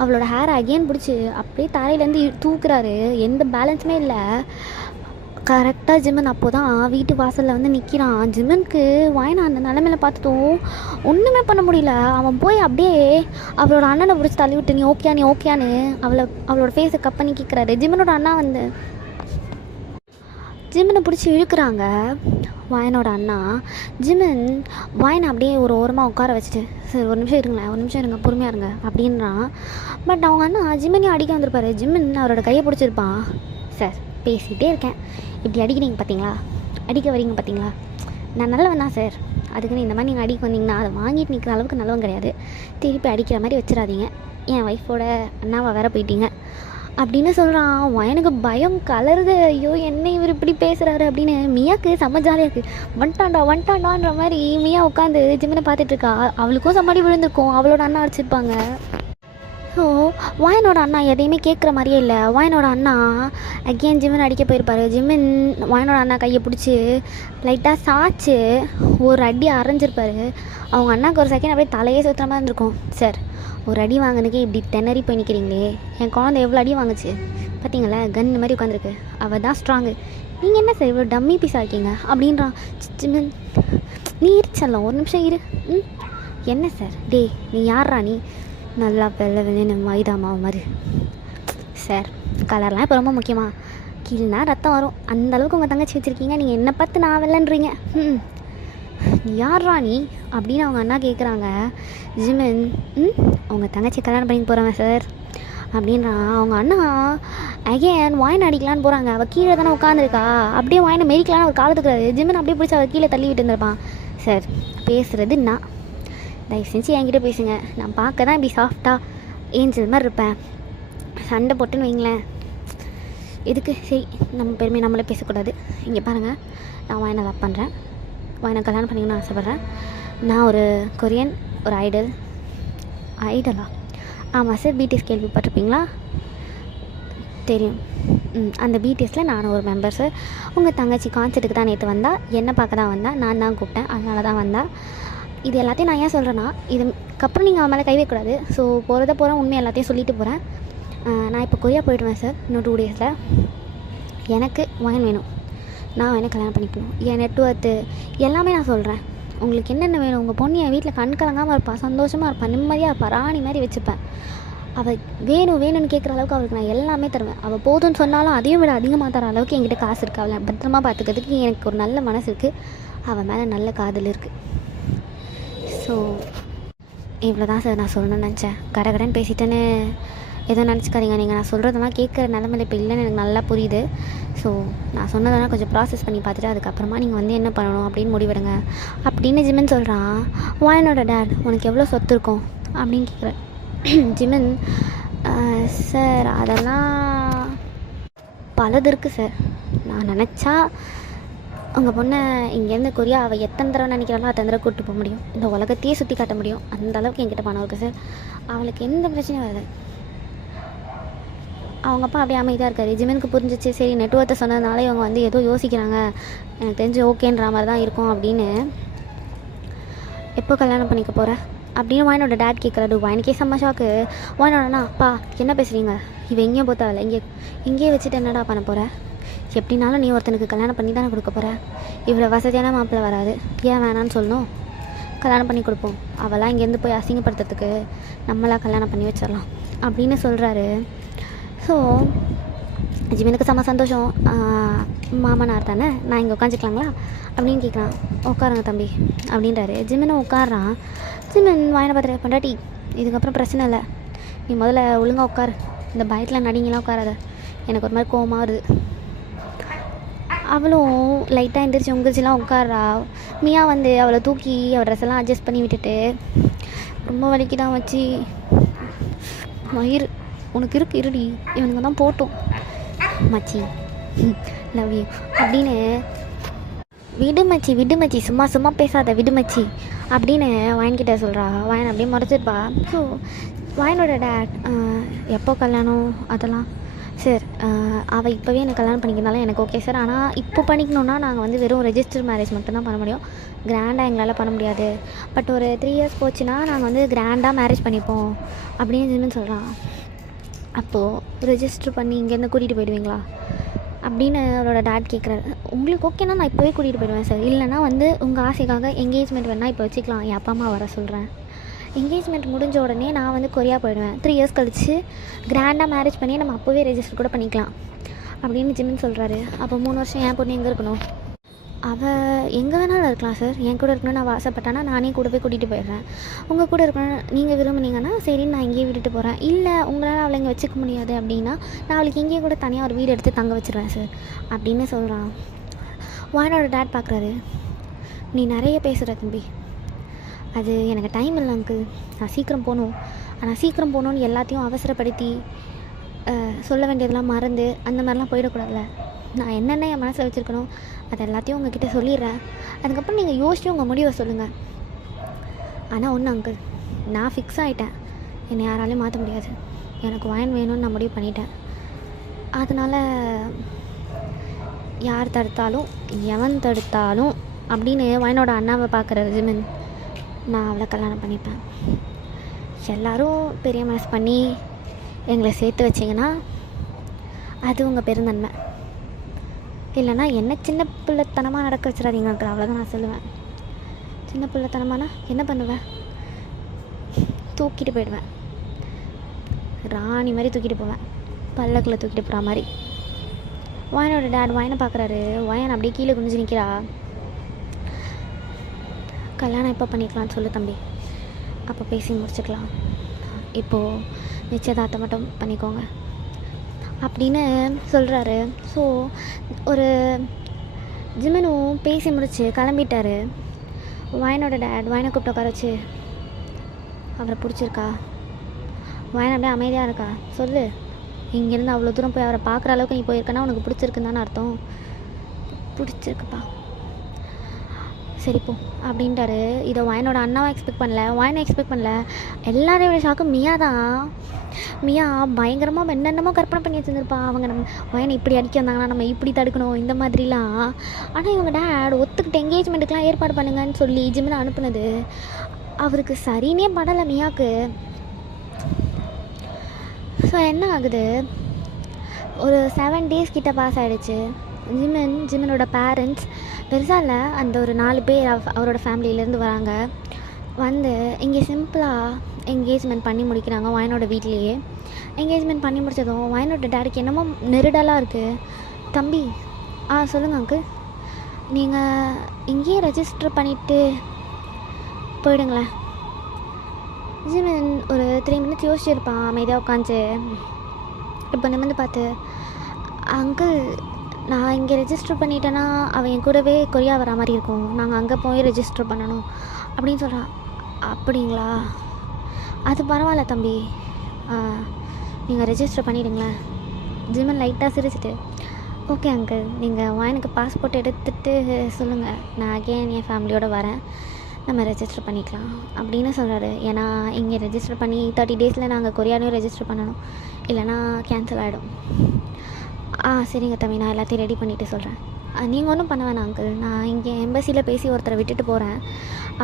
அவளோட ஹேர் அகெயின் பிடிச்சி அப்படியே தரையிலேருந்து தூக்குறாரு. எந்த பேலன்ஸுமே இல்லை. கரெக்டாக ஜிம்மன் அப்போ தான் வீட்டு வாசலில் வந்து நிற்கிறான். ஜிம்மனுக்கு வயனா அந்த நிலமையில பார்த்துட்டும் ஒன்றுமே பண்ண முடியல. அவன் போய் அப்படியே அவளோட அண்ணனை பிடிச்சி தள்ளி விட்டு நீ ஓகேயான்னு அவளோட ஃபேஸை கப் பண்ணி கேட்குறாரு. ஜிம்மனோட அண்ணா வந்து ஜிம்மனை பிடிச்சி இழுக்கிறாங்க. வயனோட அண்ணா ஜிம்மன் வயனை அப்படியே ஒரு ஓரமாக உட்கார வச்சுட்டு சரி ஒரு நிமிஷம் இருங்க பொறுமையாக இருங்க அப்படின்றான். பட் அவங்க அண்ணா ஜிம்மனையும் அடிக்க வந்திருப்பாரு. ஜிம்மன் அவரோட கையை பிடிச்சிருப்பான். சார் பேசிகிட்டே இருக்கேன், இப்படி அடிக்கிறீங்க பார்த்தீங்களா, அடிக்க வரீங்க பார்த்தீங்களா, நான் நல்லவன் தான் சார், அதுக்குன்னு இந்த மாதிரி நீங்கள் அடிக்க வந்தீங்கன்னா அதை வாங்கிட்டு நிற்கிற அளவுக்கு நல்லவன் கிடையாது, திருப்பி அடிக்கிற மாதிரி வச்சிடாதீங்க, என் ஒய்ஃபோட அண்ணாவை வேற போயிட்டீங்க அப்படின்னு சொல்கிறான். எனக்கு பயம் கலருது. ஐயோ என்ன இவர் இப்படி பேசுகிறாரு அப்படின்னு. மியாவுக்கு செம்ம ஜாலியாக இருக்குது. வந்துட்டான்டான்ற மாதிரி மியா உட்காந்து ஜிம்மனை பார்த்துட்ருக்கா. அவளுக்கும் சம்மாடி விழுந்திருக்கும், அவளோட அண்ணா அடிச்சிருப்பாங்க. ஸோ வயனோட அண்ணா எதையுமே கேட்குற மாதிரியே இல்லை. வயனோட அண்ணா அகெயின் ஜிம்மன் அடிக்க போயிருப்பார். ஜிம்மன் வயனோட அண்ணா கையை பிடிச்சி லைட்டாக சாய்ச்சி ஒரு அடி அரைஞ்சிருப்பார். அவங்க அண்ணாவுக்கு ஒரு செகண்ட் அப்படியே தலையே சுற்றுற மாதிரி இருந்திருக்கும். சார் ஒரு அடி வாங்கினதுக்கே இப்படி திணறி போய் நிற்கிறீங்களே, என் குழந்தை எவ்வளோ அடி வாங்குச்சு பார்த்தீங்களா, கன் மாதிரி உட்காந்துருக்கு, அவள் தான் ஸ்ட்ராங்கு, நீங்கள் என்ன சார் இவ்வளோ டம்மி பீஸாக இருக்கீங்க அப்படின்றான். ஜிம்மன் நீ இருச்சல்லாம் ஒரு நிமிஷம் இரு. என்ன சார் டே நீ யார்ரா நீ, நல்லா வெள்ளை மைதா மாவு மாதிரி சார், கலர்லாம் இப்போ ரொம்ப முக்கியமாக, கீழ்னா ரத்தம் வரும், அந்தளவுக்கு உங்கள் தங்கச்சி வச்சுருக்கீங்க, நீங்கள் என்னை பார்த்து நான் வெள்ளன்றீங்க, யார்ரா நீ அப்படின்னு அவங்க அண்ணா கேட்குறாங்க. ஜிம்மன் உங்கள் தங்கச்சி கல்யாணம் பண்ணி போகிறவன் சார் அப்படின்றான். அவங்க அண்ணா அகேன் வாயின் அடிக்கலான்னு போகிறாங்க. அவள் கீழே தானே உட்காந்துருக்கா, அப்படியே வாயினை மெரிக்கலான்னு ஒரு காலத்துக்குறாரு. ஜிம்மன் அப்படியே பிடிச்சி அவள் கீழே தள்ளி விட்டு இருந்திருப்பான். சார் பேசுகிறது நான், தயவு செஞ்சு என்கிட்ட பேசுங்க, நான் பார்க்க தான் இப்படி சாஃப்டாக ஏஞ்சல் மாதிரி இருப்பேன், சண்டை போட்டுன்னு வைங்களேன் எதுக்கு சரி நம்ம பெருமை நம்மளே பேசக்கூடாது. இங்கே பாருங்கள், நான் வாயனை லவ் பண்ணுறேன், வாயனை கல்யாணம் பண்ணிக்கணும்னு ஆசைப்பட்றேன். நான் ஒரு கொரியன், ஒரு ஐடலா? ஆமாம் சார், பிடிஎஸ் கேள்விப்பட்டிருப்பீங்களா? தெரியும். அந்த பிடிஎஸில் நான் ஒரு மெம்பர் சார். உங்கள் தங்கச்சி கான்சர்ட்டுக்கு தான் நேற்று வந்தா, என்னை பார்க்க தான் வந்தா, நான் தான் கூப்பிட்டேன், அதனால தான் வந்தா. இது எல்லாத்தையும் நான் ஏன் சொல்கிறேன்னா, இதுக்கப்புறம் நீங்கள் அவன் மேலே கை வைக்கக்கூடாது. ஸோ போகிறேன், உண்மை எல்லாத்தையும் சொல்லிட்டு போகிறேன். நான் இப்போ கொரியா போய்டுவேன் சார், இன்னும் 2 டேஸில். எனக்கு வாயின் வேணும், நான் வேணால் கல்யாணம் பண்ணிக்கணும். என் நெட்ஒர்த்து எல்லாமே நான் சொல்கிறேன். உங்களுக்கு என்னென்ன வேணும்? உங்கள் பொண்ணு என் வீட்டில் கண் கலங்காமல் இருப்பாள், சந்தோஷமாக இருப்பாள், நிம்மதியாக இருப்பாள், ராணி மாதிரி வச்சுப்பேன். அவள் வேணும்னு கேட்குற அளவுக்கு அவளுக்கு நான் எல்லாமே தருவேன். அவள் போதும்னு சொன்னாலும் அதையும் விட அதிகமாக தர அளவுக்கு என்கிட்ட காசு இருக்குது. அவளை பத்திரமா பார்த்துக்கிறதுக்கு எனக்கு ஒரு நல்ல மனசு இருக்குது. அவள் மேலே நல்ல காதல் இருக்குது. ஸோ இவ்வளோ தான் சார் நான் சொல்லணும்னு நினச்சேன். கடகடன்னு பேசிட்டேன்னு எதுவும் நினச்சிக்காதீங்க. நீங்கள் நான் சொல்கிறதெல்லாம் கேட்குற நிலமையில இப்போ இல்லைன்னு எனக்கு நல்லா புரியுது. ஸோ நான் சொன்னதெல்லாம் கொஞ்சம் ப்ராசஸ் பண்ணி பார்த்துட்டு அதுக்கப்புறமா நீங்கள் வந்து என்ன பண்ணணும் அப்படின்னு முடிவிடுங்க அப்படின்னு ஜிமின் சொல்கிறான். வாயனோட டேட் உனக்கு எவ்வளோ சொத்து இருக்கும் அப்படின்னு கேட்குறேன். ஜிமின் சார் அதெல்லாம் பலது இருக்குது சார். நான் நினச்சா உங்கள் பொண்ணை இங்கேருந்து கொரியா அவள் எத்தனை தடவை நினைக்கிறாளோ அத்தனை தடவை கூப்பிட்டு போக முடியும். இந்த உலகத்தையே சுற்றி காட்ட முடியும். அந்த அளவுக்கு என்கிட்ட பணம் இருக்குது சார். அவளுக்கு எந்த பிரச்சனையும் வராது. அவங்க அப்பா அப்படியே அமைதியாக இருக்காரு. ஜிமினுக்கு புரிஞ்சிச்சு. சரி நெட்ஒர்த்தை சொன்னதுனால இவங்க வந்து ஏதோ யோசிக்கிறாங்க, எனக்கு தெரிஞ்சு ஓகேன்ற மாதிரி தான் இருக்கும் அப்படின்னு. எப்போ கல்யாணம் பண்ணிக்க போகிற அப்படின்னு வாயனோட டேட் கேட்குறாரு. வாயனுக்கே செம்ம ஷாக்கு. வாயனோடனா அப்பா என்ன பேசுகிறீங்க, இவன் எங்கேயும் போத்தாவில்ல, இங்கேயே வச்சுட்டு என்னடா பண்ண போகிற? எப்படினாலும் நீ ஒருத்தனுக்கு கல்யாணம் பண்ணி தானே கொடுக்க போகிற. இவ்வளோ வசதியான மாப்பிள்ளை வராது, ஏன் வேணான்னு சொல்லணும்? கல்யாணம் பண்ணி கொடுப்போம். அவளாம் இங்கேருந்து போய் அசிங்கப்படுத்துறதுக்கு நம்மளாம் கல்யாணம் பண்ணி வச்சிடலாம் அப்படின்னு சொல்கிறாரு. ஸோ ஜிமினுக்கு செம்ம சந்தோஷம். மாமனார் தானே, நான் இங்கே உட்காந்துக்கலாங்களா அப்படின்னு கேட்குறான். உட்காருங்க தம்பி அப்படின்றாரு. ஜிமினும் உட்காடுறான். ஜிமின் வாயனை பார்த்துட்டு பொண்டாட்டி இதுக்கப்புறம் பிரச்சனை இல்லை, நீ முதல்ல ஒழுங்காக உட்காரு, இந்த பயத்தில் நடிங்கலாம் உட்காராத, எனக்கு ஒரு மாதிரி கோவமாக வருது. அவளும் லைட்டாக எந்திரிச்சு உங்கிரிச்சிலாம் உட்கார்றா. மியா வந்து அவளை தூக்கி அவள் ட்ரெஸ் எல்லாம் அட்ஜஸ்ட் பண்ணி விட்டுட்டு ரொம்ப வலிக்கு தான் வச்சு மயிறு உனக்கு இருக்கு இருடி, இவனுங்க தான் போட்டோம் மச்சி லவ் யூ அப்படின்னு விடுமச்சி சும்மா பேசாத விடுமச்சி அப்படின்னு வாயன்கிட்ட சொல்கிறா. வாயன் அப்படியே முறைச்சிருப்பா. ஸோ வாயனோட டேட் எப்போ கல்யாணம் அதெல்லாம் சார் அவள் இப்போவே எனக்கு கல்யாணம் பண்ணிக்கிறனால எனக்கு ஓகே சார். ஆனால் இப்போ பண்ணிக்கணுன்னா நாங்கள் வந்து வெறும் ரெஜிஸ்டர் மேரேஜ் மட்டும்தான் பண்ண முடியும், கிராண்டாக எங்களால் பண்ண முடியாது. பட் ஒரு 3 இயர்ஸ் போச்சுன்னா நாங்கள் வந்து கிராண்டாக மேரேஜ் பண்ணிப்போம் அப்படின்னு ஜிமின் சொல்கிறான். அப்போது ரெஜிஸ்டர் பண்ணி இங்கேருந்து கூட்டிகிட்டு போயிடுவீங்களா அப்படின்னு அவரோட டேட் கேட்குறாரு. உங்களுக்கு ஓகேனா நான் இப்போவே கூட்டிகிட்டு போயிடுவேன் சார், இல்லைனா வந்து உங்கள் ஆசைக்காக என்கேஜ்மெண்ட் வேணால் இப்போ வச்சுக்கலாம், என் அப்பா அம்மா வர சொல்கிறேன். என்கேஜ்மெண்ட் முடிஞ்ச உடனே நான் வந்து கொரியா போயிடுவேன். 3 இயர்ஸ் கழித்து கிராண்டாக மேரேஜ் பண்ணி நம்ம அப்போவே ரெஜிஸ்டர் கூட பண்ணிக்கலாம் அப்படின்னு ஜிமின் சொல்கிறாரு. அப்போ 3 வருஷம் என் பொண்ணு எங்கே இருக்கணும்? அவள் எங்கே வேணாலும் இருக்கலாம் சார். என் கூட இருக்கணும்னு நான் ஆசைப்பட்டானா நானே கூட போய் கூட்டிகிட்டு போயிடுறேன். உங்கள் கூட இருக்கணும் நீங்கள் விரும்புனீங்கன்னா சரின்னு நான் இங்கேயே விட்டுட்டு போகிறேன். இல்லை உங்களால் அவளை இங்கே வச்சுக்க முடியாது அப்படின்னா நான் அவளுக்கு இங்கேயே கூட தனியாக ஒரு வீடு எடுத்து தங்க வச்சுருவேன் சார் அப்படின்னு சொல்கிறான். வாயனோட டேட் பார்க்குறாரு. நீ நிறைய பேசுகிற தம்பி, அது எனக்கு டைம் இல்லை அங்கிள், நான் சீக்கிரம் போகணும். ஆனால் சீக்கிரம் போகணுன்னு எல்லாத்தையும் அவசரப்படுத்தி சொல்ல வேண்டியதெல்லாம் மறந்து அந்த மாதிரிலாம் போயிடக்கூடாதுல்ல. நான் என்னென்ன என் மனசில் வச்சுருக்கணும் அது எல்லாத்தையும் உங்ககிட்ட சொல்லிடுறேன். அதுக்கப்புறம் நீங்கள் யோசிச்சு உங்கள் முடிவை சொல்லுங்கள். ஆனால் ஒன்று அங்கிள், நான் ஃபிக்ஸ் ஆகிட்டேன், என்னை யாராலையும் மாற்ற முடியாது. எனக்கு வாயன் வேணும்னு நான் முடிவு பண்ணிட்டேன். அதனால் யார் தடுத்தாலும் எவன் தடுத்தாலும் அப்படின்னு வாயனோட அண்ணாவை பார்க்குறாரு ஜிமின். நான் அவளை கல்யாணம் பண்ணிப்பேன். எல்லோரும் பெரிய மனசு பண்ணி எங்களை சேர்த்து வச்சிங்கன்னா அது உங்கள் பெருந்தன்மை. இல்லைனா என்ன சின்ன பிள்ளைத்தனமாக நடக்க வச்சிடாதீங்க அங்கிள், அவ்வளோதான் நான் சொல்லுவேன். சின்ன பிள்ளைத்தனமானா என்ன பண்ணுவேன்? தூக்கிட்டு போயிடுவேன், ராணி மாதிரி தூக்கிட்டு போவேன், பல்லக்கில் தூக்கிட்டு போகிற மாதிரி. வாயனோட டேட் வாயனை பார்க்குறாரு. வாயன் அப்படியே கீழே குனிஞ்சு நிற்கிறா. கல்யாணம் எப்போ பண்ணிக்கலாம்னு சொல்லு தம்பி, அப்போ பேசி முடிச்சுக்கலாம். இப்போது நிச்சயதார்த்தம் மட்டும் பண்ணிக்கோங்க அப்படின்னு சொல்கிறாரு. ஸோ ஒரு ஜிமினும் பேசி முடிச்சு கிளம்பிட்டாரு. வாயனோட டேட் வாயனை கூப்பிட்டு உட்கார வச்சு, அவரை பிடிச்சிருக்கா? வாயன் அப்படியே அமைதியாக இருக்கா? சொல்லு இங்கேருந்து அவ்வளோ தூரம் போய் அவரை பார்க்குற அளவுக்கு நீ போயிருக்கன்னா உனக்கு பிடிச்சிருக்குன்னு தானே அர்த்தம். பிடிச்சிருக்குப்பா, சரிப்போ அப்படின்ட்டாரு. இதை வாயனோட அண்ணாவை எக்ஸ்பெக்ட் பண்ணல, வாயனை எக்ஸ்பெக்ட் பண்ணல. எல்லாரையும் விட ஷாக்கு மியா தான். மியா பயங்கரமாக என்னென்னமோ கற்பனை பண்ணி வச்சுருந்துருப்பா. அவங்க நம்ம வாயனை இப்படி அடிக்க வந்தாங்கன்னா நம்ம இப்படி தடுக்கணும் இந்த மாதிரிலாம். ஆனால் இவங்க டேட் ஒத்துக்கிட்டு என்கேஜ்மெண்ட்டுக்கெலாம் ஏற்பாடு பண்ணுங்கன்னு சொல்லி ஜிம்மில் அனுப்புனது அவருக்கு சரினே படலை மியாவுக்கு. ஸோ என்ன ஆகுது, ஒரு 7 days கிட்ட பாஸ் ஆகிடுச்சு. ஜிம்மனோட பேரண்ட்ஸ் பெருசாக இல்லை, அந்த ஒரு 4 பேர் அவரோட ஃபேமிலியிலேருந்து வராங்க. வந்து இங்கே சிம்பிளாக என்கேஜ்மெண்ட் பண்ணி முடிக்கிறாங்க வாயனோட வீட்லேயே. என்கேஜ்மெண்ட் பண்ணி முடித்ததும் வாயனோட டேடிக்கு என்னமோ நெருடலாக இருக்குது. தம்பி, சொல்லுங்கள் அங்கிள், நீங்கள் இங்கேயே ரெஜிஸ்டர் பண்ணிவிட்டு போயிடுங்களேன். ஜிம்மன் ஒரு 3 minutes யோசிச்சிருப்பான் அமைதியாக உட்காந்து. இப்போ நிமிர்ந்து பார்த்து, அங்கிள் நான் இங்கே ரெஜிஸ்டர் பண்ணிட்டேன்னா அவன் என் கூடவே கொரியா வர மாதிரி இருக்கும், நாங்கள் அங்கே போய் ரெஜிஸ்டர் பண்ணணும் அப்படின்னு சொல்கிறான். அப்படிங்களா, அது பரவாயில்ல தம்பி, நீங்கள் ரெஜிஸ்டர் பண்ணிவிடுங்களேன். ஜிம்மன் லைட்டாக சிரிச்சிட்டு, ஓகே அங்கிள், நீங்கள் வாயனுக்கு பாஸ்போர்ட் எடுத்துகிட்டு சொல்லுங்கள், நான் அகெயின் என் ஃபேமிலியோடு வரேன், நம்ம ரெஜிஸ்டர் பண்ணிக்கலாம் அப்படின்னு சொல்கிறாரு. ஏன்னா இங்கே ரெஜிஸ்டர் பண்ணி 30 days நாங்கள் கொரியாலையும் ரெஜிஸ்டர் பண்ணணும், இல்லைனா கேன்சல் ஆகிடும். சரிங்க தம்பி, நான் எல்லாத்தையும் ரெடி பண்ணிவிட்டு சொல்கிறேன். நீங்கள் ஒன்றும் பண்ண வேணாம் அங்கிள், நான் இங்கே எம்பசியில் பேசி ஒருத்தரை விட்டுட்டு போகிறேன்,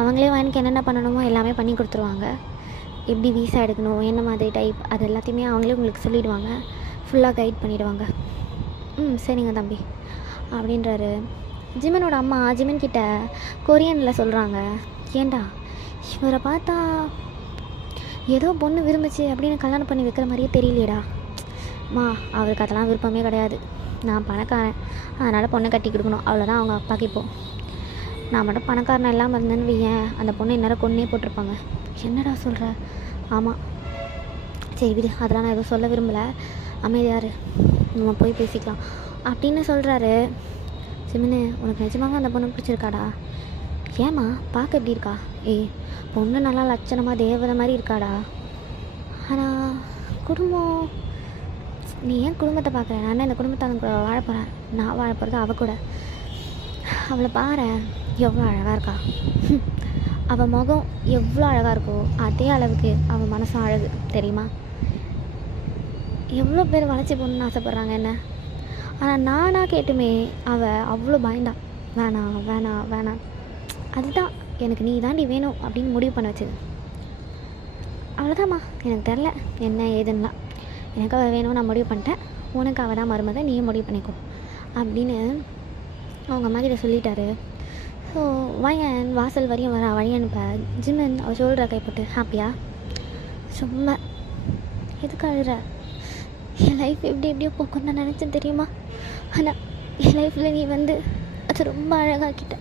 அவங்களே வாங்கிக்கு என்னென்ன பண்ணணுமோ எல்லாமே பண்ணி கொடுத்துருவாங்க. எப்படி வீசா எடுக்கணும், என்ன மாதிரி டைப், அது எல்லாத்தையுமே அவங்களே உங்களுக்கு சொல்லிவிடுவாங்க, ஃபுல்லாக கைட் பண்ணிவிடுவாங்க. சரிங்க தம்பி அப்படின்றாரு. ஜிம்மனோட அம்மா ஜிம்மன்கிட்ட கொரியனில் சொல்கிறாங்க, ஏண்டா இவரை பார்த்தா ஏதோ பொண்ணு விரும்பிச்சு அப்படின்னு கல்யாணம் பண்ணி வைக்கிற மாதிரியே தெரியலையடா. அவருக்கு அதெல்லாம் விருப்பமே கிடையாது, நான் பணக்காரன் அதனால் பொண்ணை கட்டி கொடுக்கணும், அவ்வளோதான் அவங்க அப்பாவுக்கு. இப்போது நான் மட்டும் பணக்காரன் இல்லாமல் இருந்தேன்னு வையேன், அந்த பொண்ணை இந்நேரம் கொன்னே போட்டிருப்பாங்க. என்னடா சொல்கிற? ஆமாம், சரி விடு, அதெல்லாம் நான் எதுவும் சொல்ல விரும்பலை, அமைதியாரு, நம்ம போய் பேசிக்கலாம் அப்படின்னு சொல்கிறாரு. ஜிமினு, உனக்கு நிஜமாக அந்த பொண்ணு பிடிச்சிருக்காடா? ஏம்மா பார்க்க எப்படி இருக்கா? பொண்ணு நல்லா லட்சணமாக தேவதை மாதிரி இருக்காடா. ஆனால் குடும்பம், நீ ஏன் குடும்பத்தை பார்க்குற? நான் இந்த குடும்பத்தை அவங்க கூட வாழ போகிறேன், நான் வாழ போகிறது அவள் கூட. அவளை பாரு எவ்வளோ அழகாக இருக்கா, அவள் முகம் எவ்வளோ அழகாக இருக்கோ அதே அளவுக்கு அவள் மனசும் அழகு தெரியுமா? எவ்வளோ பேர் வளைச்சி போகணுன்னு ஆசைப்பட்றாங்க என்ன. ஆனால் நானாக கேட்டுமே அவள் அவ்வளோ பயந்தா, வேணாம் வேணாம் வேணாம், அதுதான் எனக்கு நீ தாண்டி வேணும் அப்படின்னு முடிவு பண்ண வச்சது. அவ்வளோதாம்மா, எனக்கு தெரில என்ன ஏதுன்னலாம், எனக்கு அவள் வேணும், நான் முடிவு பண்ணிட்டேன், உனக்கு அவள் தான் மருமதை, நீயும் முடிவு பண்ணிக்கோ அப்படின்னு அவங்க அம்மா கிட்ட சொல்லிட்டாரு. ஸோ வயன் வாசல் வரையும் வர வழி அனுப்ப ஜிம்மன் அவள் ஷோல்டரை கைப்பட்டு, ஹாப்பியா? சும்மா எதுக்கு அழுற? என் லைஃப் எப்படி எப்படியோ போக்குன்னு நான் நினச்சேன் தெரியுமா, ஆனால் என் லைஃப்பில் நீ வந்து அது ரொம்ப அழகாக்கிட்ட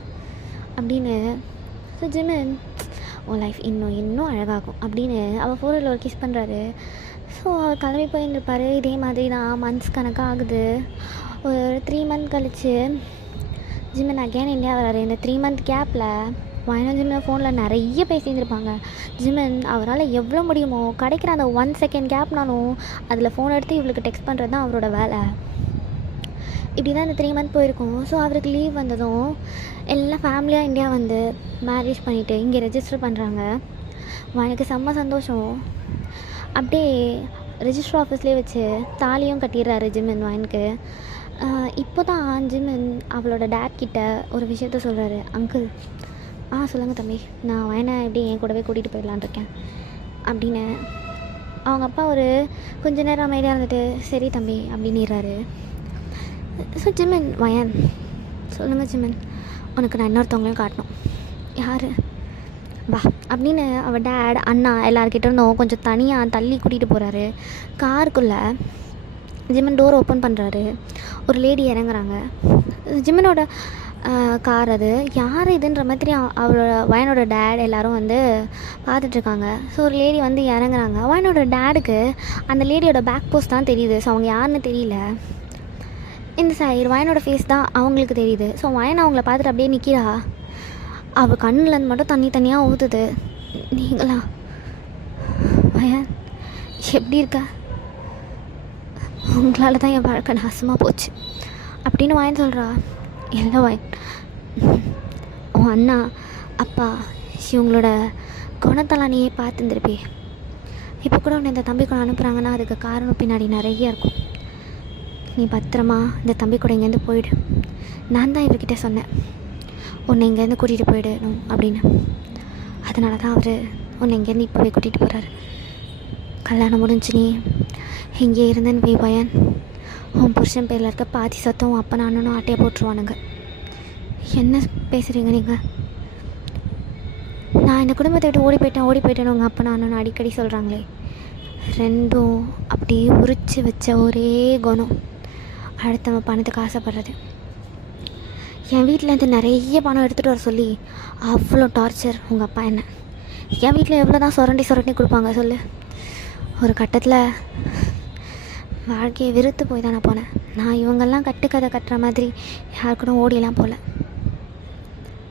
அப்படின்னு. ஸோ ஜிம்மன், உன் லைஃப் இன்னும் அழகாகும் அப்படின்னு அவள் ஃபோரில் ஒரு கிஸ் பண்ணுறாரு. ஸோ அவர் கிளம்பி போயிருந்துருப்பார். இதே மாதிரி தான் மந்த்ஸ் கணக்காக ஆகுது. ஒரு 3 month கழிச்சு ஜிம்மன் அகேன் இந்தியா வராரு. இந்த 3 month கேப்பில் வயனா ஜிம்மன் ஃபோனில் நிறைய பேசியிருந்துருப்பாங்க. ஜிம்மன் அவரால் எவ்வளோ முடியுமோ கிடைக்கிற அந்த 1 second கேப்னாலும் அதில் ஃபோன் எடுத்து இவளுக்கு டெக்ஸ்ட் பண்ணுறது தான் அவரோட வேலை. இப்படி தான் இந்த 3 month போயிருக்கும். ஸோ அவருக்கு லீவ் வந்ததும் எல்லாம் ஃபேமிலியாக இந்தியா வந்து மேரேஜ் பண்ணிவிட்டு இங்கே ரெஜிஸ்டர் பண்ணுறாங்க. எனக்கு செம்ம சந்தோஷம். அப்படியே ரெஜிஸ்டர் ஆஃபீஸ்லேயே வச்சு தாலியும் கட்டிடுறாரு ஜிம்மன் வாயனுக்கு. இப்போ தான் ஜிம்மன் அவளோட டேட் கிட்ட ஒரு விஷயத்த சொல்கிறாரு. அங்கிள், சொல்லுங்கள் தம்பி, நான் வயனை எப்படி என் கூடவே கூட்டிகிட்டு போயிடலான் இருக்கேன் அப்படின்னு. அவங்க அப்பா ஒரு கொஞ்ச நேரம் அமைதியாக இருந்துட்டு, சரி தம்பி அப்படின்னுறாரு. ஸோ ஜிம்மன், வயன் சொல்லுங்கள் ஜிம்மன், உனக்கு நான் இன்னொருத்தவங்களையும் காட்டணும். யார்? வா அப்படின்னு அவள் டேட் அண்ணா எல்லாருக்கிட்ட இருந்தோம் கொஞ்சம் தனியாக தள்ளி கூட்டிகிட்டு போகிறாரு. காருக்குள்ளே ஜிம்மன் டோர் ஓப்பன் பண்ணுறாரு. ஒரு லேடி இறங்குறாங்க. ஜிம்மனோட கார் அது. யார் இதுன்ற மாதிரி அவளோட வயனோட டேட் எல்லோரும் வந்து பார்த்துட்ருக்காங்க. ஸோ ஒரு லேடி வந்து இறங்குறாங்க. வயனோட டேடுக்கு அந்த லேடியோட பேக் போஸ்ட் தான் தெரியுது. ஸோ அவங்க யாருன்னு தெரியல. இந்த சைடு வயனோட ஃபேஸ் தான் அவங்களுக்கு தெரியுது. ஸோ வயன் அவங்கள பார்த்துட்டு அப்படியே நிற்கிறா. அவள் கண்ணுலேருந்து மட்டும் தனியாக ஊற்றுது. நீங்களா வயன், எப்படி இருக்க? உங்களால் தான் என் வாழ்க்கை நாசமாக போச்சு அப்படின்னு வாயன் சொல்கிறா. இல்லை வாயன், உன் அண்ணா அப்பா இவங்களோட குணத்தெல்லாம் நீயே பார்த்துருந்துருப்பே. இப்போ கூட உன்னை இந்த தம்பி கூட அனுப்புகிறாங்கன்னா அதுக்கு காரணம் பின்னாடி நிறைய இருக்கும். நீ பத்திரமா இந்த தம்பி கூட இங்கேருந்து போயிடு. நான் தான் இவர்கிட்ட சொன்னேன் உன்னை இங்கேருந்து கூட்டிகிட்டு போயிடணும் அப்படின்னு. அதனால தான் அவர் உன்னை இங்கேருந்து இப்போவே கூட்டிகிட்டு போகிறாரு. கல்யாணம் முடிஞ்சு நீ இங்கே இருந்தேன்னு போய் பையன் உன் புருஷன் பேரில் இருக்க பாதி சத்தம் உன் அப்பா நானும் ஆட்டையை போட்டுருவானுங்க. என்ன பேசுகிறீங்க நீங்கள்? நான் இந்த குடும்பத்தை விட்டு ஓடி போயிட்டேன்னு உங்கள் அப்பா நானும் அடிக்கடி சொல்கிறாங்களே. ரெண்டும் அப்படியே உரிச்சு வச்ச ஒரே குணம், அடுத்தவன் பணத்துக்கு ஆசைப்படுறது. என் வீட்டிலேருந்து நிறைய பணம் எடுத்துகிட்டு வர சொல்லி அவ்வளோ டார்ச்சர் உங்கள் அப்பா என்ன. என் வீட்டில் எவ்வளோ தான் சுரண்டி கொடுப்பாங்க சொல்லு. ஒரு கட்டத்தில் வாழ்க்கையை வெறுத்து போய் தான் நான் போனேன். நான் இவங்கெல்லாம் கட்டுக்கதை கட்டுற மாதிரி யார் கூட ஓடியெல்லாம் போகல.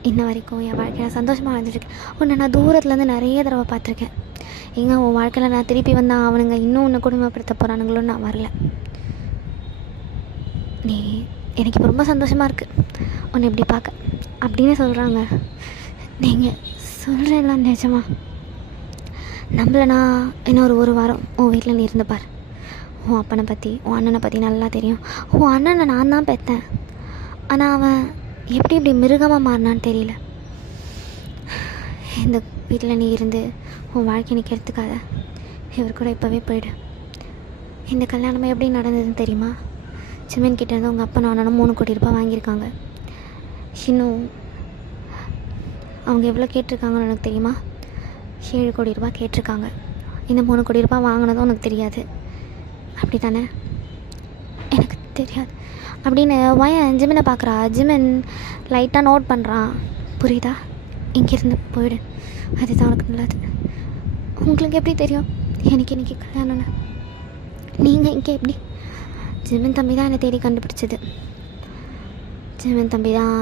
இன்ன வரைக்கும் என் வாழ்க்கையில் சந்தோஷமாக வாழ்ந்துட்டுருக்கேன். உன்னை நான் தூரத்துலேருந்து நிறைய தடவை பார்த்துருக்கேன். எங்கே உன் வாழ்க்கையில் நான் திருப்பி வந்தால் அவனுங்க இன்னும் உன்னை குடும்பப்படுத்த போகிறானுங்களோன்னு நான் வரல. நீ எனக்கு இப்போ ரொம்ப சந்தோஷமாக இருக்குது உன்னை இப்படி பார்க்க அப்படின்னு சொல்கிறாங்க. நீங்கள் சொல்கிறேன்லாம் நிஜமா நம்மளனா இன்னொரு ஒரு வாரம் உன் வீட்டில் நீ இருந்து பார். உன் அப்பனை பற்றி உன் அண்ணனை பற்றி நல்லா தெரியும். உன் அண்ணனை நான் தான் பெற்றேன். ஆனால் அவன் எப்படி இப்படி மிருகமாக மாறினான்னு தெரியல. இந்த வீட்டில் நீ இருந்து உன் வாழ்க்கை நீ கெடுத்துக்காத. இவர் கூட இப்போவே போயிடு. இந்த கல்யாணமே எப்படி நடந்ததுன்னு தெரியுமா? சிமன் கிட்டேருந்து உங்கள் அப்பா நானும் 3 கோடி ரூபாய் வாங்கியிருக்காங்க. இன்னும் அவங்க எவ்வளோ கேட்டிருக்காங்கன்னு எனக்கு தெரியுமா? 7 கோடி ரூபாய் கேட்டிருக்காங்க. இந்த 3 கோடி ரூபாய் வாங்கினதும் உனக்கு தெரியாது அப்படி தானே? எனக்கு தெரியாது அப்படின்னு வயன் ஜிமினை பார்க்குறா. ஜிமின் லைட்டாக நோட் பண்ணுறான். புரியுதா? இங்கேருந்து போயிடு, அதுதான் உனக்கு நல்லது. உங்களுக்கு எப்படி தெரியும் எனக்கு இன்றைக்கி கல்யாணம்னு? நீங்கள் இங்கே எப்படி? ஜிமின் தம்பி தான் என்னை தேடி கண்டுபிடிச்சது. ஜிமின் தம்பி தான்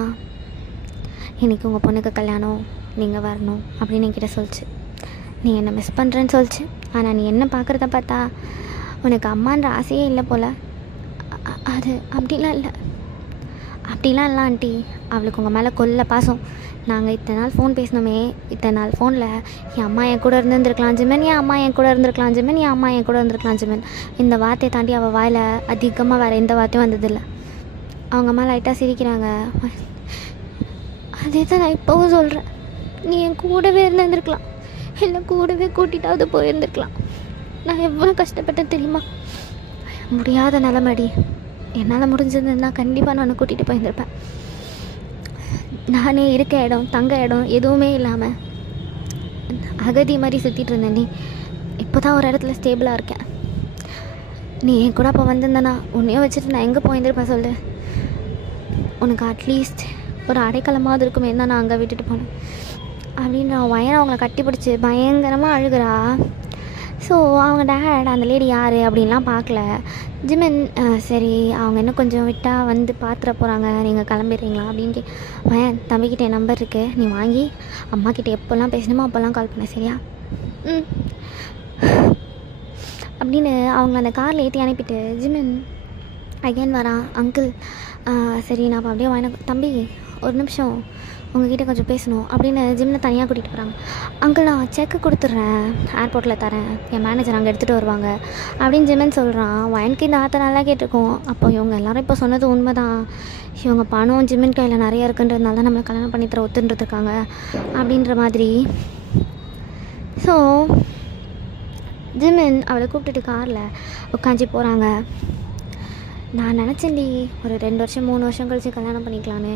இன்றைக்கி உங்கள் பொண்ணுக்கு கல்யாணம், நீங்கள் வரணும் அப்படின்னு என்கிட்ட சொல்லிச்சு. நீ என்னை மிஸ் பண்ணுறேன்னு சொல்லிச்சு. ஆனால் நீ என்ன பார்க்குறத பார்த்தா உனக்கு அம்மான்ற ஆசையே இல்லை போல். அது அப்படிலாம் இல்லை ஆண்டி. அவளுக்கு உங்கள் மேலே கொல்ல பாசம். நாங்கள் இத்தனை நாள் ஃபோன் பேசினோமே, இத்தனை நாள் ஃபோனில் என் அம்மா என் கூட இருந்துருக்கலாம் ஜிமன், என் அம்மா என் கூட இருந்திருக்கலாம் ஜிமன், என் அம்மா என் கூட இருந்திருக்கலாம் ஜிமன். இந்த வார்த்தையை தாண்டி அவள் வாயில் அதிகமாக வேறு எந்த வார்த்தையும் வந்ததில்லை. அவங்க அம்மா லைட்டாக சிரிக்கிறாங்க. அதே தான் நான் இப்போவும் சொல்கிறேன். நீ என் கூடவே இருந்திருக்கலாம், இல்லை கூடவே கூட்டிகிட்டாவது போயிருந்துருக்கலாம். நான் எவ்வளோ கஷ்டப்பட்டேன் தெரியுமா? முடியாத நிலமடி. என்னால் முடிஞ்சதுன்னா கண்டிப்பாக நான் கூட்டிகிட்டு போயிருந்திருப்பேன். நானே இருக்க இடம், தங்க இடம் எதுவுமே இல்லாமல் அகதி மாதிரி சுற்றிட்டு இருந்தேன். நீ இப்போ தான் ஒரு இடத்துல ஸ்டேபிளாக இருக்கேன். நீ என் கூட அப்போ வந்திருந்தேன்னா உன்னையும் வச்சுட்டு நான் எங்கே போயிருந்திருப்பேன் சொல்லு? உனக்கு அட்லீஸ்ட் ஒரு அடைக்கலமாவது இருக்குமே தான் நான் அங்கே விட்டுட்டு போனேன் அப்படின்னு வயனை அவங்கள கட்டி பிடிச்சி பயங்கரமாக அழுகிறா. ஸோ அவங்க டேட் அந்த லேடி யார் அப்படின்லாம் பார்க்கல. ஜிமின் சரி அவங்க இன்னும் கொஞ்சம் விட்டால் வந்து பார்த்துட போகிறாங்க, நீங்கள் கிளம்பிடுறீங்களா அப்படின்னு வயன் தம்பிக்கிட்ட என் நம்பர் இருக்குது, நீ வாங்கி அம்மாக்கிட்ட எப்போல்லாம் பேசணுமோ அப்போல்லாம் கால் பண்ண சரியா? அப்படின்னு அவங்கள அந்த காரில் ஏற்றி அனுப்பிட்டு ஜிமின் அகைன் வரான். அங்கிள் சரி நான் அப்போ அப்படியே வயனை தம்பி ஒரு நிமிஷம் உங்ககிட்ட கொஞ்சம் பேசணும் அப்படின்னு ஜிம்னை தனியாக கூட்டிகிட்டு போகிறாங்க. அங்கிள் நான் செக்கு கொடுத்துட்றேன், ஏர்போர்ட்டில் தரேன், என் மேனேஜர் அங்கே எடுத்துகிட்டு வருவாங்க அப்படின்னு ஜிமன் சொல்கிறான். வயனுக்கு இந்த ஆற்ற நல்லா கேட்டிருக்கோம். அப்போ இவங்க எல்லோரும் இப்போ சொன்னது உண்மை தான். இவங்க பணம் ஜிமன் கையில் நிறையா இருக்குன்றதுனால தான் நம்மளை கல்யாணம் பண்ணி தர ஒத்துன்ருக்காங்க அப்படின்ற மாதிரி. ஸோ ஜிமின் அவளை கூப்பிட்டுட்டு காரில் உட்காந்து போகிறாங்க. நான் நினச்சேன்டி ஒரு 2 வருஷம் 3 வருஷம் கழிச்சு கல்யாணம் பண்ணிக்கலான்னு.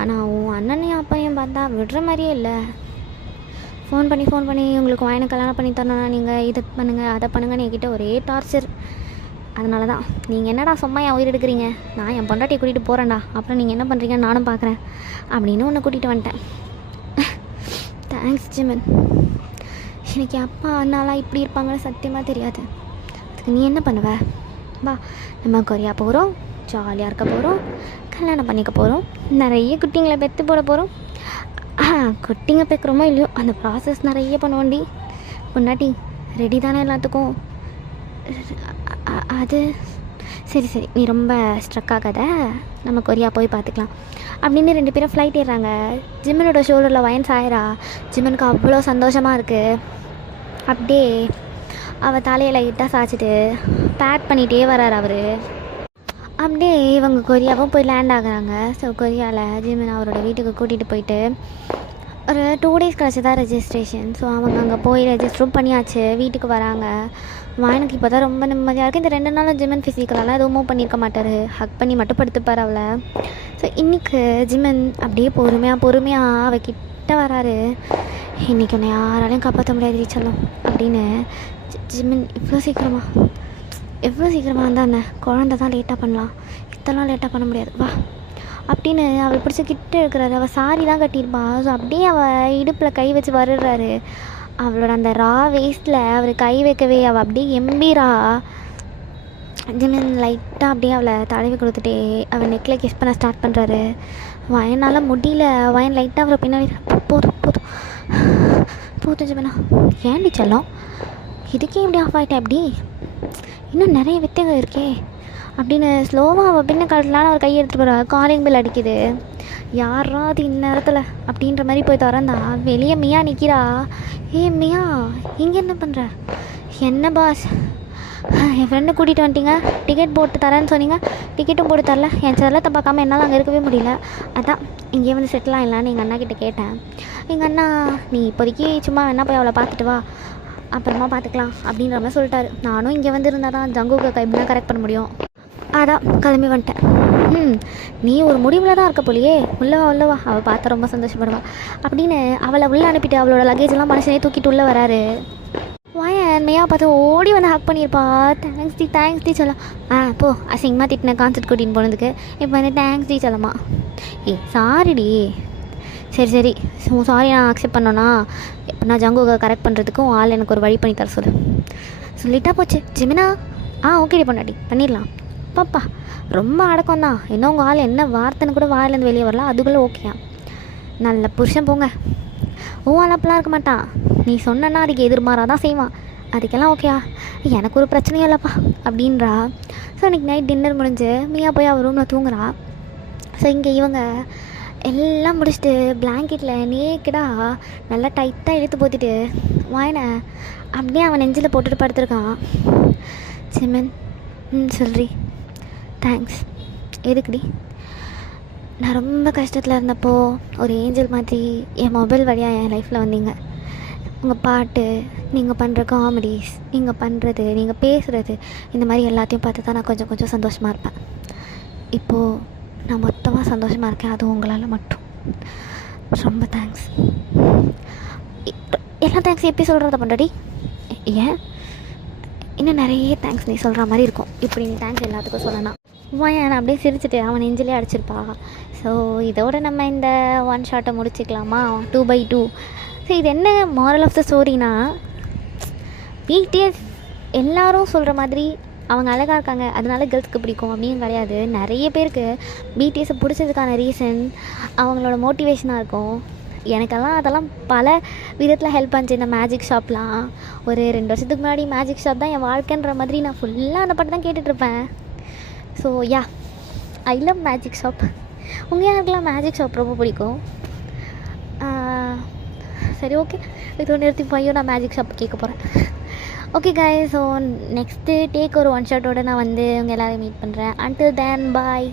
ஆனால் உன் அண்ணனையும் அப்பையும் பார்த்தா விடுற மாதிரியே இல்லை. ஃபோன் பண்ணி உங்களுக்கு வயனை கல்யாணம் பண்ணி தரணும்னா நீங்கள் இதை பண்ணுங்கள் அதை பண்ணுங்கன்னு என்கிட்ட ஒரே டார்ச்சர். அதனால தான் நீங்கள் என்னடா சும்மா என் உயிர் எடுக்கிறீங்க, நான் என் பொண்டாட்டியை கூட்டிகிட்டு போகிறேன்டா, அப்புறம் நீங்கள் என்ன பண்ணுறீங்கன்னு நானும் பார்க்குறேன் அப்படின்னு உன்னை கூட்டிகிட்டு வந்துட்டேன். தேங்க்ஸ் ஜிமன். எனக்கு அப்பா அண்ணாலாம் இப்படி இருப்பாங்கன்னு சத்தியமாக தெரியாது. அதுக்கு நீ என்ன பண்ணுவ? வா நம்ம கொரியா போகிறோம், ஜாலியாக இருக்க போகிறோம், கல்யாணம் பண்ணிக்க போகிறோம், நிறைய குட்டிங்களை பெற்று போட போகிறோம். குட்டிங்க பெக்கிறோமோ இல்லையோ அந்த ப்ராசஸ் நிறைய பண்ணுவோண்டி. பொண்டாட்டி ரெடி தானே எல்லாத்துக்கும்? அது சரி சரி நீ ரொம்ப ஸ்ட்ரக் ஆகாத, நம்ம கொரியா போய் பார்த்துக்கலாம் அப்படின்னு 2 பேரும் ஃப்ளைட் ஏறுறாங்க. ஜிம்மனோட ஷோல்டரில் வயன் சாயிரா. ஜிம்மனுக்கு அவ்வளோ சந்தோஷமாக இருக்குது. அப்படியே அவள் தலையை லைட்டாக சாய்ச்சிட்டு பேக் பண்ணிகிட்டே வரார் அவர். அப்படியே இவங்க கொரியாவும் போய் லேண்ட் ஆகுறாங்க. ஸோ கொரியாவில் ஜிம்மன் அவரோட வீட்டுக்கு கூட்டிகிட்டு போயிட்டு ஒரு 2 days கழிச்சு தான் ரெஜிஸ்ட்ரேஷன். ஸோ அவங்க அங்கே போய் ரெஜிஸ்டரும் பண்ணியாச்சு. வீட்டுக்கு வராங்க. எனக்கு இப்போ தான் ரொம்ப நிம்மதியாக இருக்குது. இந்த 2 நாள் ஜிம்மன் ஃபிசிக்கலாலாம் எதுவும் மூவ் பண்ணியிருக்க மாட்டார். ஹக் பண்ணி மட்டும் படுத்துப்பார் அவளை. ஸோ இன்றைக்கி ஜிம்மன் அப்படியே பொறுமையாக அவகிட்ட வராரு. இன்றைக்கி உன்னை யாராலையும் காப்பாற்ற முடியாது செல்லம் அப்படின்னு. ஜிம்மன் எவ்வளோ சீக்கிரமாக வந்தால் என்ன, குழந்தை தான் லேட்டாக பண்ணலாம், இதெல்லாம் லேட்டாக பண்ண முடியாது வா அப்படின்னு அவள் பிடிச்சி கிட்ட இருக்கிறாரு. அவள் சாரி தான் கட்டியிருப்பா. ஸோ அப்படியே அவள் இடுப்பில் கை வச்சு வருடுறாரு. அவளோட அந்த ரா வேஸ்ட்டில் அவர் கை வைக்கவே அவள் அப்படியே எம்பிரா. ஜிம்மன் லைட்டாக அப்படியே அவளை தடவி கொடுத்துட்டே அவள் நெக்கில் கிஸ் பண்ண ஸ்டார்ட் பண்ணுறாரு. வயனால் முடியல. வயன் லைட்டாக அவரை பின்னாடி போதும் ஜிம்மனா ஏன்டி செல்லம் இதுக்கே இப்படி ஆஃப் ஆகிட்டேன், எப்படி இன்னும் நிறைய வித்தைகள் இருக்கே அப்படின்னு ஸ்லோவாக அவள் பின்ன காட்டலான்னு அவர் கையை எடுத்துகிட்டு போகிறார். காலிங் பெல் அடிக்குது. யாரா அது இந்நேரத்தில் அப்படின்ற மாதிரி போய் திறந்தா வெளியே மியா நிற்கிறா. மியா இங்கே என்ன பண்ணுற? என்ன பாஸ், என் ஃப்ரெண்டை கூட்டிகிட்டு வந்துட்டீங்க, டிக்கெட் போட்டு தரேன்னு சொன்னீங்க, டிக்கெட்டும் போட்டு தரல, என் செல்லத்தை பார்க்காம என்னால் அங்கே இருக்கவே முடியல, அதான் இங்கேயே வந்து செட்டில் ஆகலான்னு எங்கள் அண்ணா கிட்டே கேட்டேன். எங்கள் அண்ணா நீ இப்போதைக்கு சும்மா என்ன போய் அவளை பார்த்துட்டு வா, அப்புறமா பார்த்துக்கலாம் அப்படின்ற மாதிரி சொல்லிட்டாரு. நானும் இங்கே வந்து இருந்தால் தான் ஜங்குக்கு எப்படின்னா கரெக்ட் பண்ண முடியும், அதான் கிளம்பி வந்துட்டேன். நீ ஒரு முடிவில் தான் இருக்க போலியே, உள்ளவா அவள் பார்த்தா ரொம்ப சந்தோஷப்படுவா அப்படின்னு அவளை உள்ளே அனுப்பிட்டு அவளோட லக்கேஜெல்லாம் மனுஷனே தூக்கிட்டு உள்ளே வராரு. வாயன் மையா பார்த்து ஓடி வந்து ஹக் பண்ணியிருப்பா. தேங்க்ஸ் டி சொல்லலாம். போ அசிங்கமாக திட்டின கான்சர்ட் கூட்டின்னு போனதுக்கு இப்போ வந்து தேங்க்ஸ் டி சொல்லமா. சாரிடி. சரி சாரி நான் அக்செப்ட் பண்ணோன்னா இப்போ நான் ஜங்குவை கரெக்ட் பண்ணுறதுக்கும் ஆள் எனக்கு ஒரு வழி பண்ணி தர சொல்லிட்டா போச்சு ஜிமினா. ஓகேடி பொண்டாட்டி பண்ணிடலாம். பாப்பா ரொம்ப அடக்கம் தான், இன்னும் உங்கள் ஆள் என்ன வார்த்தைன்னு கூட வாயிலேருந்து வெளியே வரலாம், அதுக்குள்ளே ஓகேயா. நல்ல புருஷன் போங்க. ஆளப்பெல்லாம் இருக்க மாட்டான், நீ சொன்னா அதுக்கு எதிர்மாறாக தான் செய்வான், அதுக்கெல்லாம் ஓகேயா, எனக்கு ஒரு பிரச்சனையும் இல்லைப்பா அப்படின்றா. ஸோ அன்றைக்கி நைட் டின்னர் முடிஞ்சு மியா போய் அவள் ரூமில் தூங்குறா. ஸோ இங்கே இவங்க எல்லாம் முடிச்சுட்டு பிளாங்கெட்டில் நேக்கடாக நல்லா டைட்டாக இழுத்து போத்திட்டு வாயினை அப்படியே அவன் நெஞ்சில் போட்டுட்டு படுத்துருக்கான். ஜிம்மன் சொல்றி தேங்க்ஸ். எதுக்குடி? நான் ரொம்ப கஷ்டத்தில் இருந்தப்போ ஒரு ஏஞ்சல் மாதிரி என் மொபைல் வழியாக என் லைஃப்பில் வந்தீங்க. உங்கள் பாட்டு, நீங்கள் பண்ணுற காமெடிஸ், நீங்கள் பண்ணுறது, நீங்கள் பேசுகிறது, இந்த மாதிரி எல்லாத்தையும் பார்த்து தான் நான் கொஞ்சம் சந்தோஷமாக இருப்பேன். இப்போது நான் மொத்தமாக சந்தோஷமாக இருக்கேன், அதுவும் உங்களால் மட்டும். ரொம்ப தேங்க்ஸ். எல்லா தேங்க்ஸ் எப்படி சொல்கிறத பண்ணுறடி? ஏன் இன்னும் நிறைய தேங்க்ஸ் நீ சொல்கிற மாதிரி இருக்கும். இப்படி நீ தேங்க்ஸ் எல்லாத்துக்கும் சொல்லலாம். நான் அப்படியே சிரிச்சுட்டு அவன் நெஞ்சிலே அடிச்சிருப்பா. ஸோ இதோட நம்ம இந்த 1 ஷாட்டை முடிச்சுக்கலாமா? 2/2. ஸோ இது என்ன மாரல் ஆஃப் த ஸ்டோரினா, பிடிஎஸ் எல்லோரும் சொல்கிற மாதிரி அவங்க அழகாக இருக்காங்க அதனால கேர்ள்ஸ்க்கு பிடிக்கும் அப்படின்னு கிடையாது. நிறைய பேருக்கு பிடிஎஸை பிடிச்சதுக்கான ரீசன் அவங்களோட மோட்டிவேஷனாக இருக்கும். எனக்கெல்லாம் அதெல்லாம் பல விதத்தில் ஹெல்ப் பண்ணிச்சு. இந்த மேஜிக் ஷாப்லாம் ஒரு 2 வருஷத்துக்கு முன்னாடி மேஜிக் ஷாப் தான் என் வாழ்க்கைன்ற மாதிரி நான் ஃபுல்லாக அந்த பாட்டு தான் கேட்டுட்ருப்பேன். So I love magic shop. உங்கள் யாருக்கெல்லாம் மேஜிக் ஷாப் ரொம்ப பிடிக்கும்? சரி ஓகே, இது நிறுத்தி போய் நான் மேஜிக் ஷாப் கேட்க போகிறேன். Okay guys, so next take ஒரு 1 ஷாட்டோடு நான் வந்து உங்கள் எல்லோரும் மீட் பண்ணுறேன். until then bye.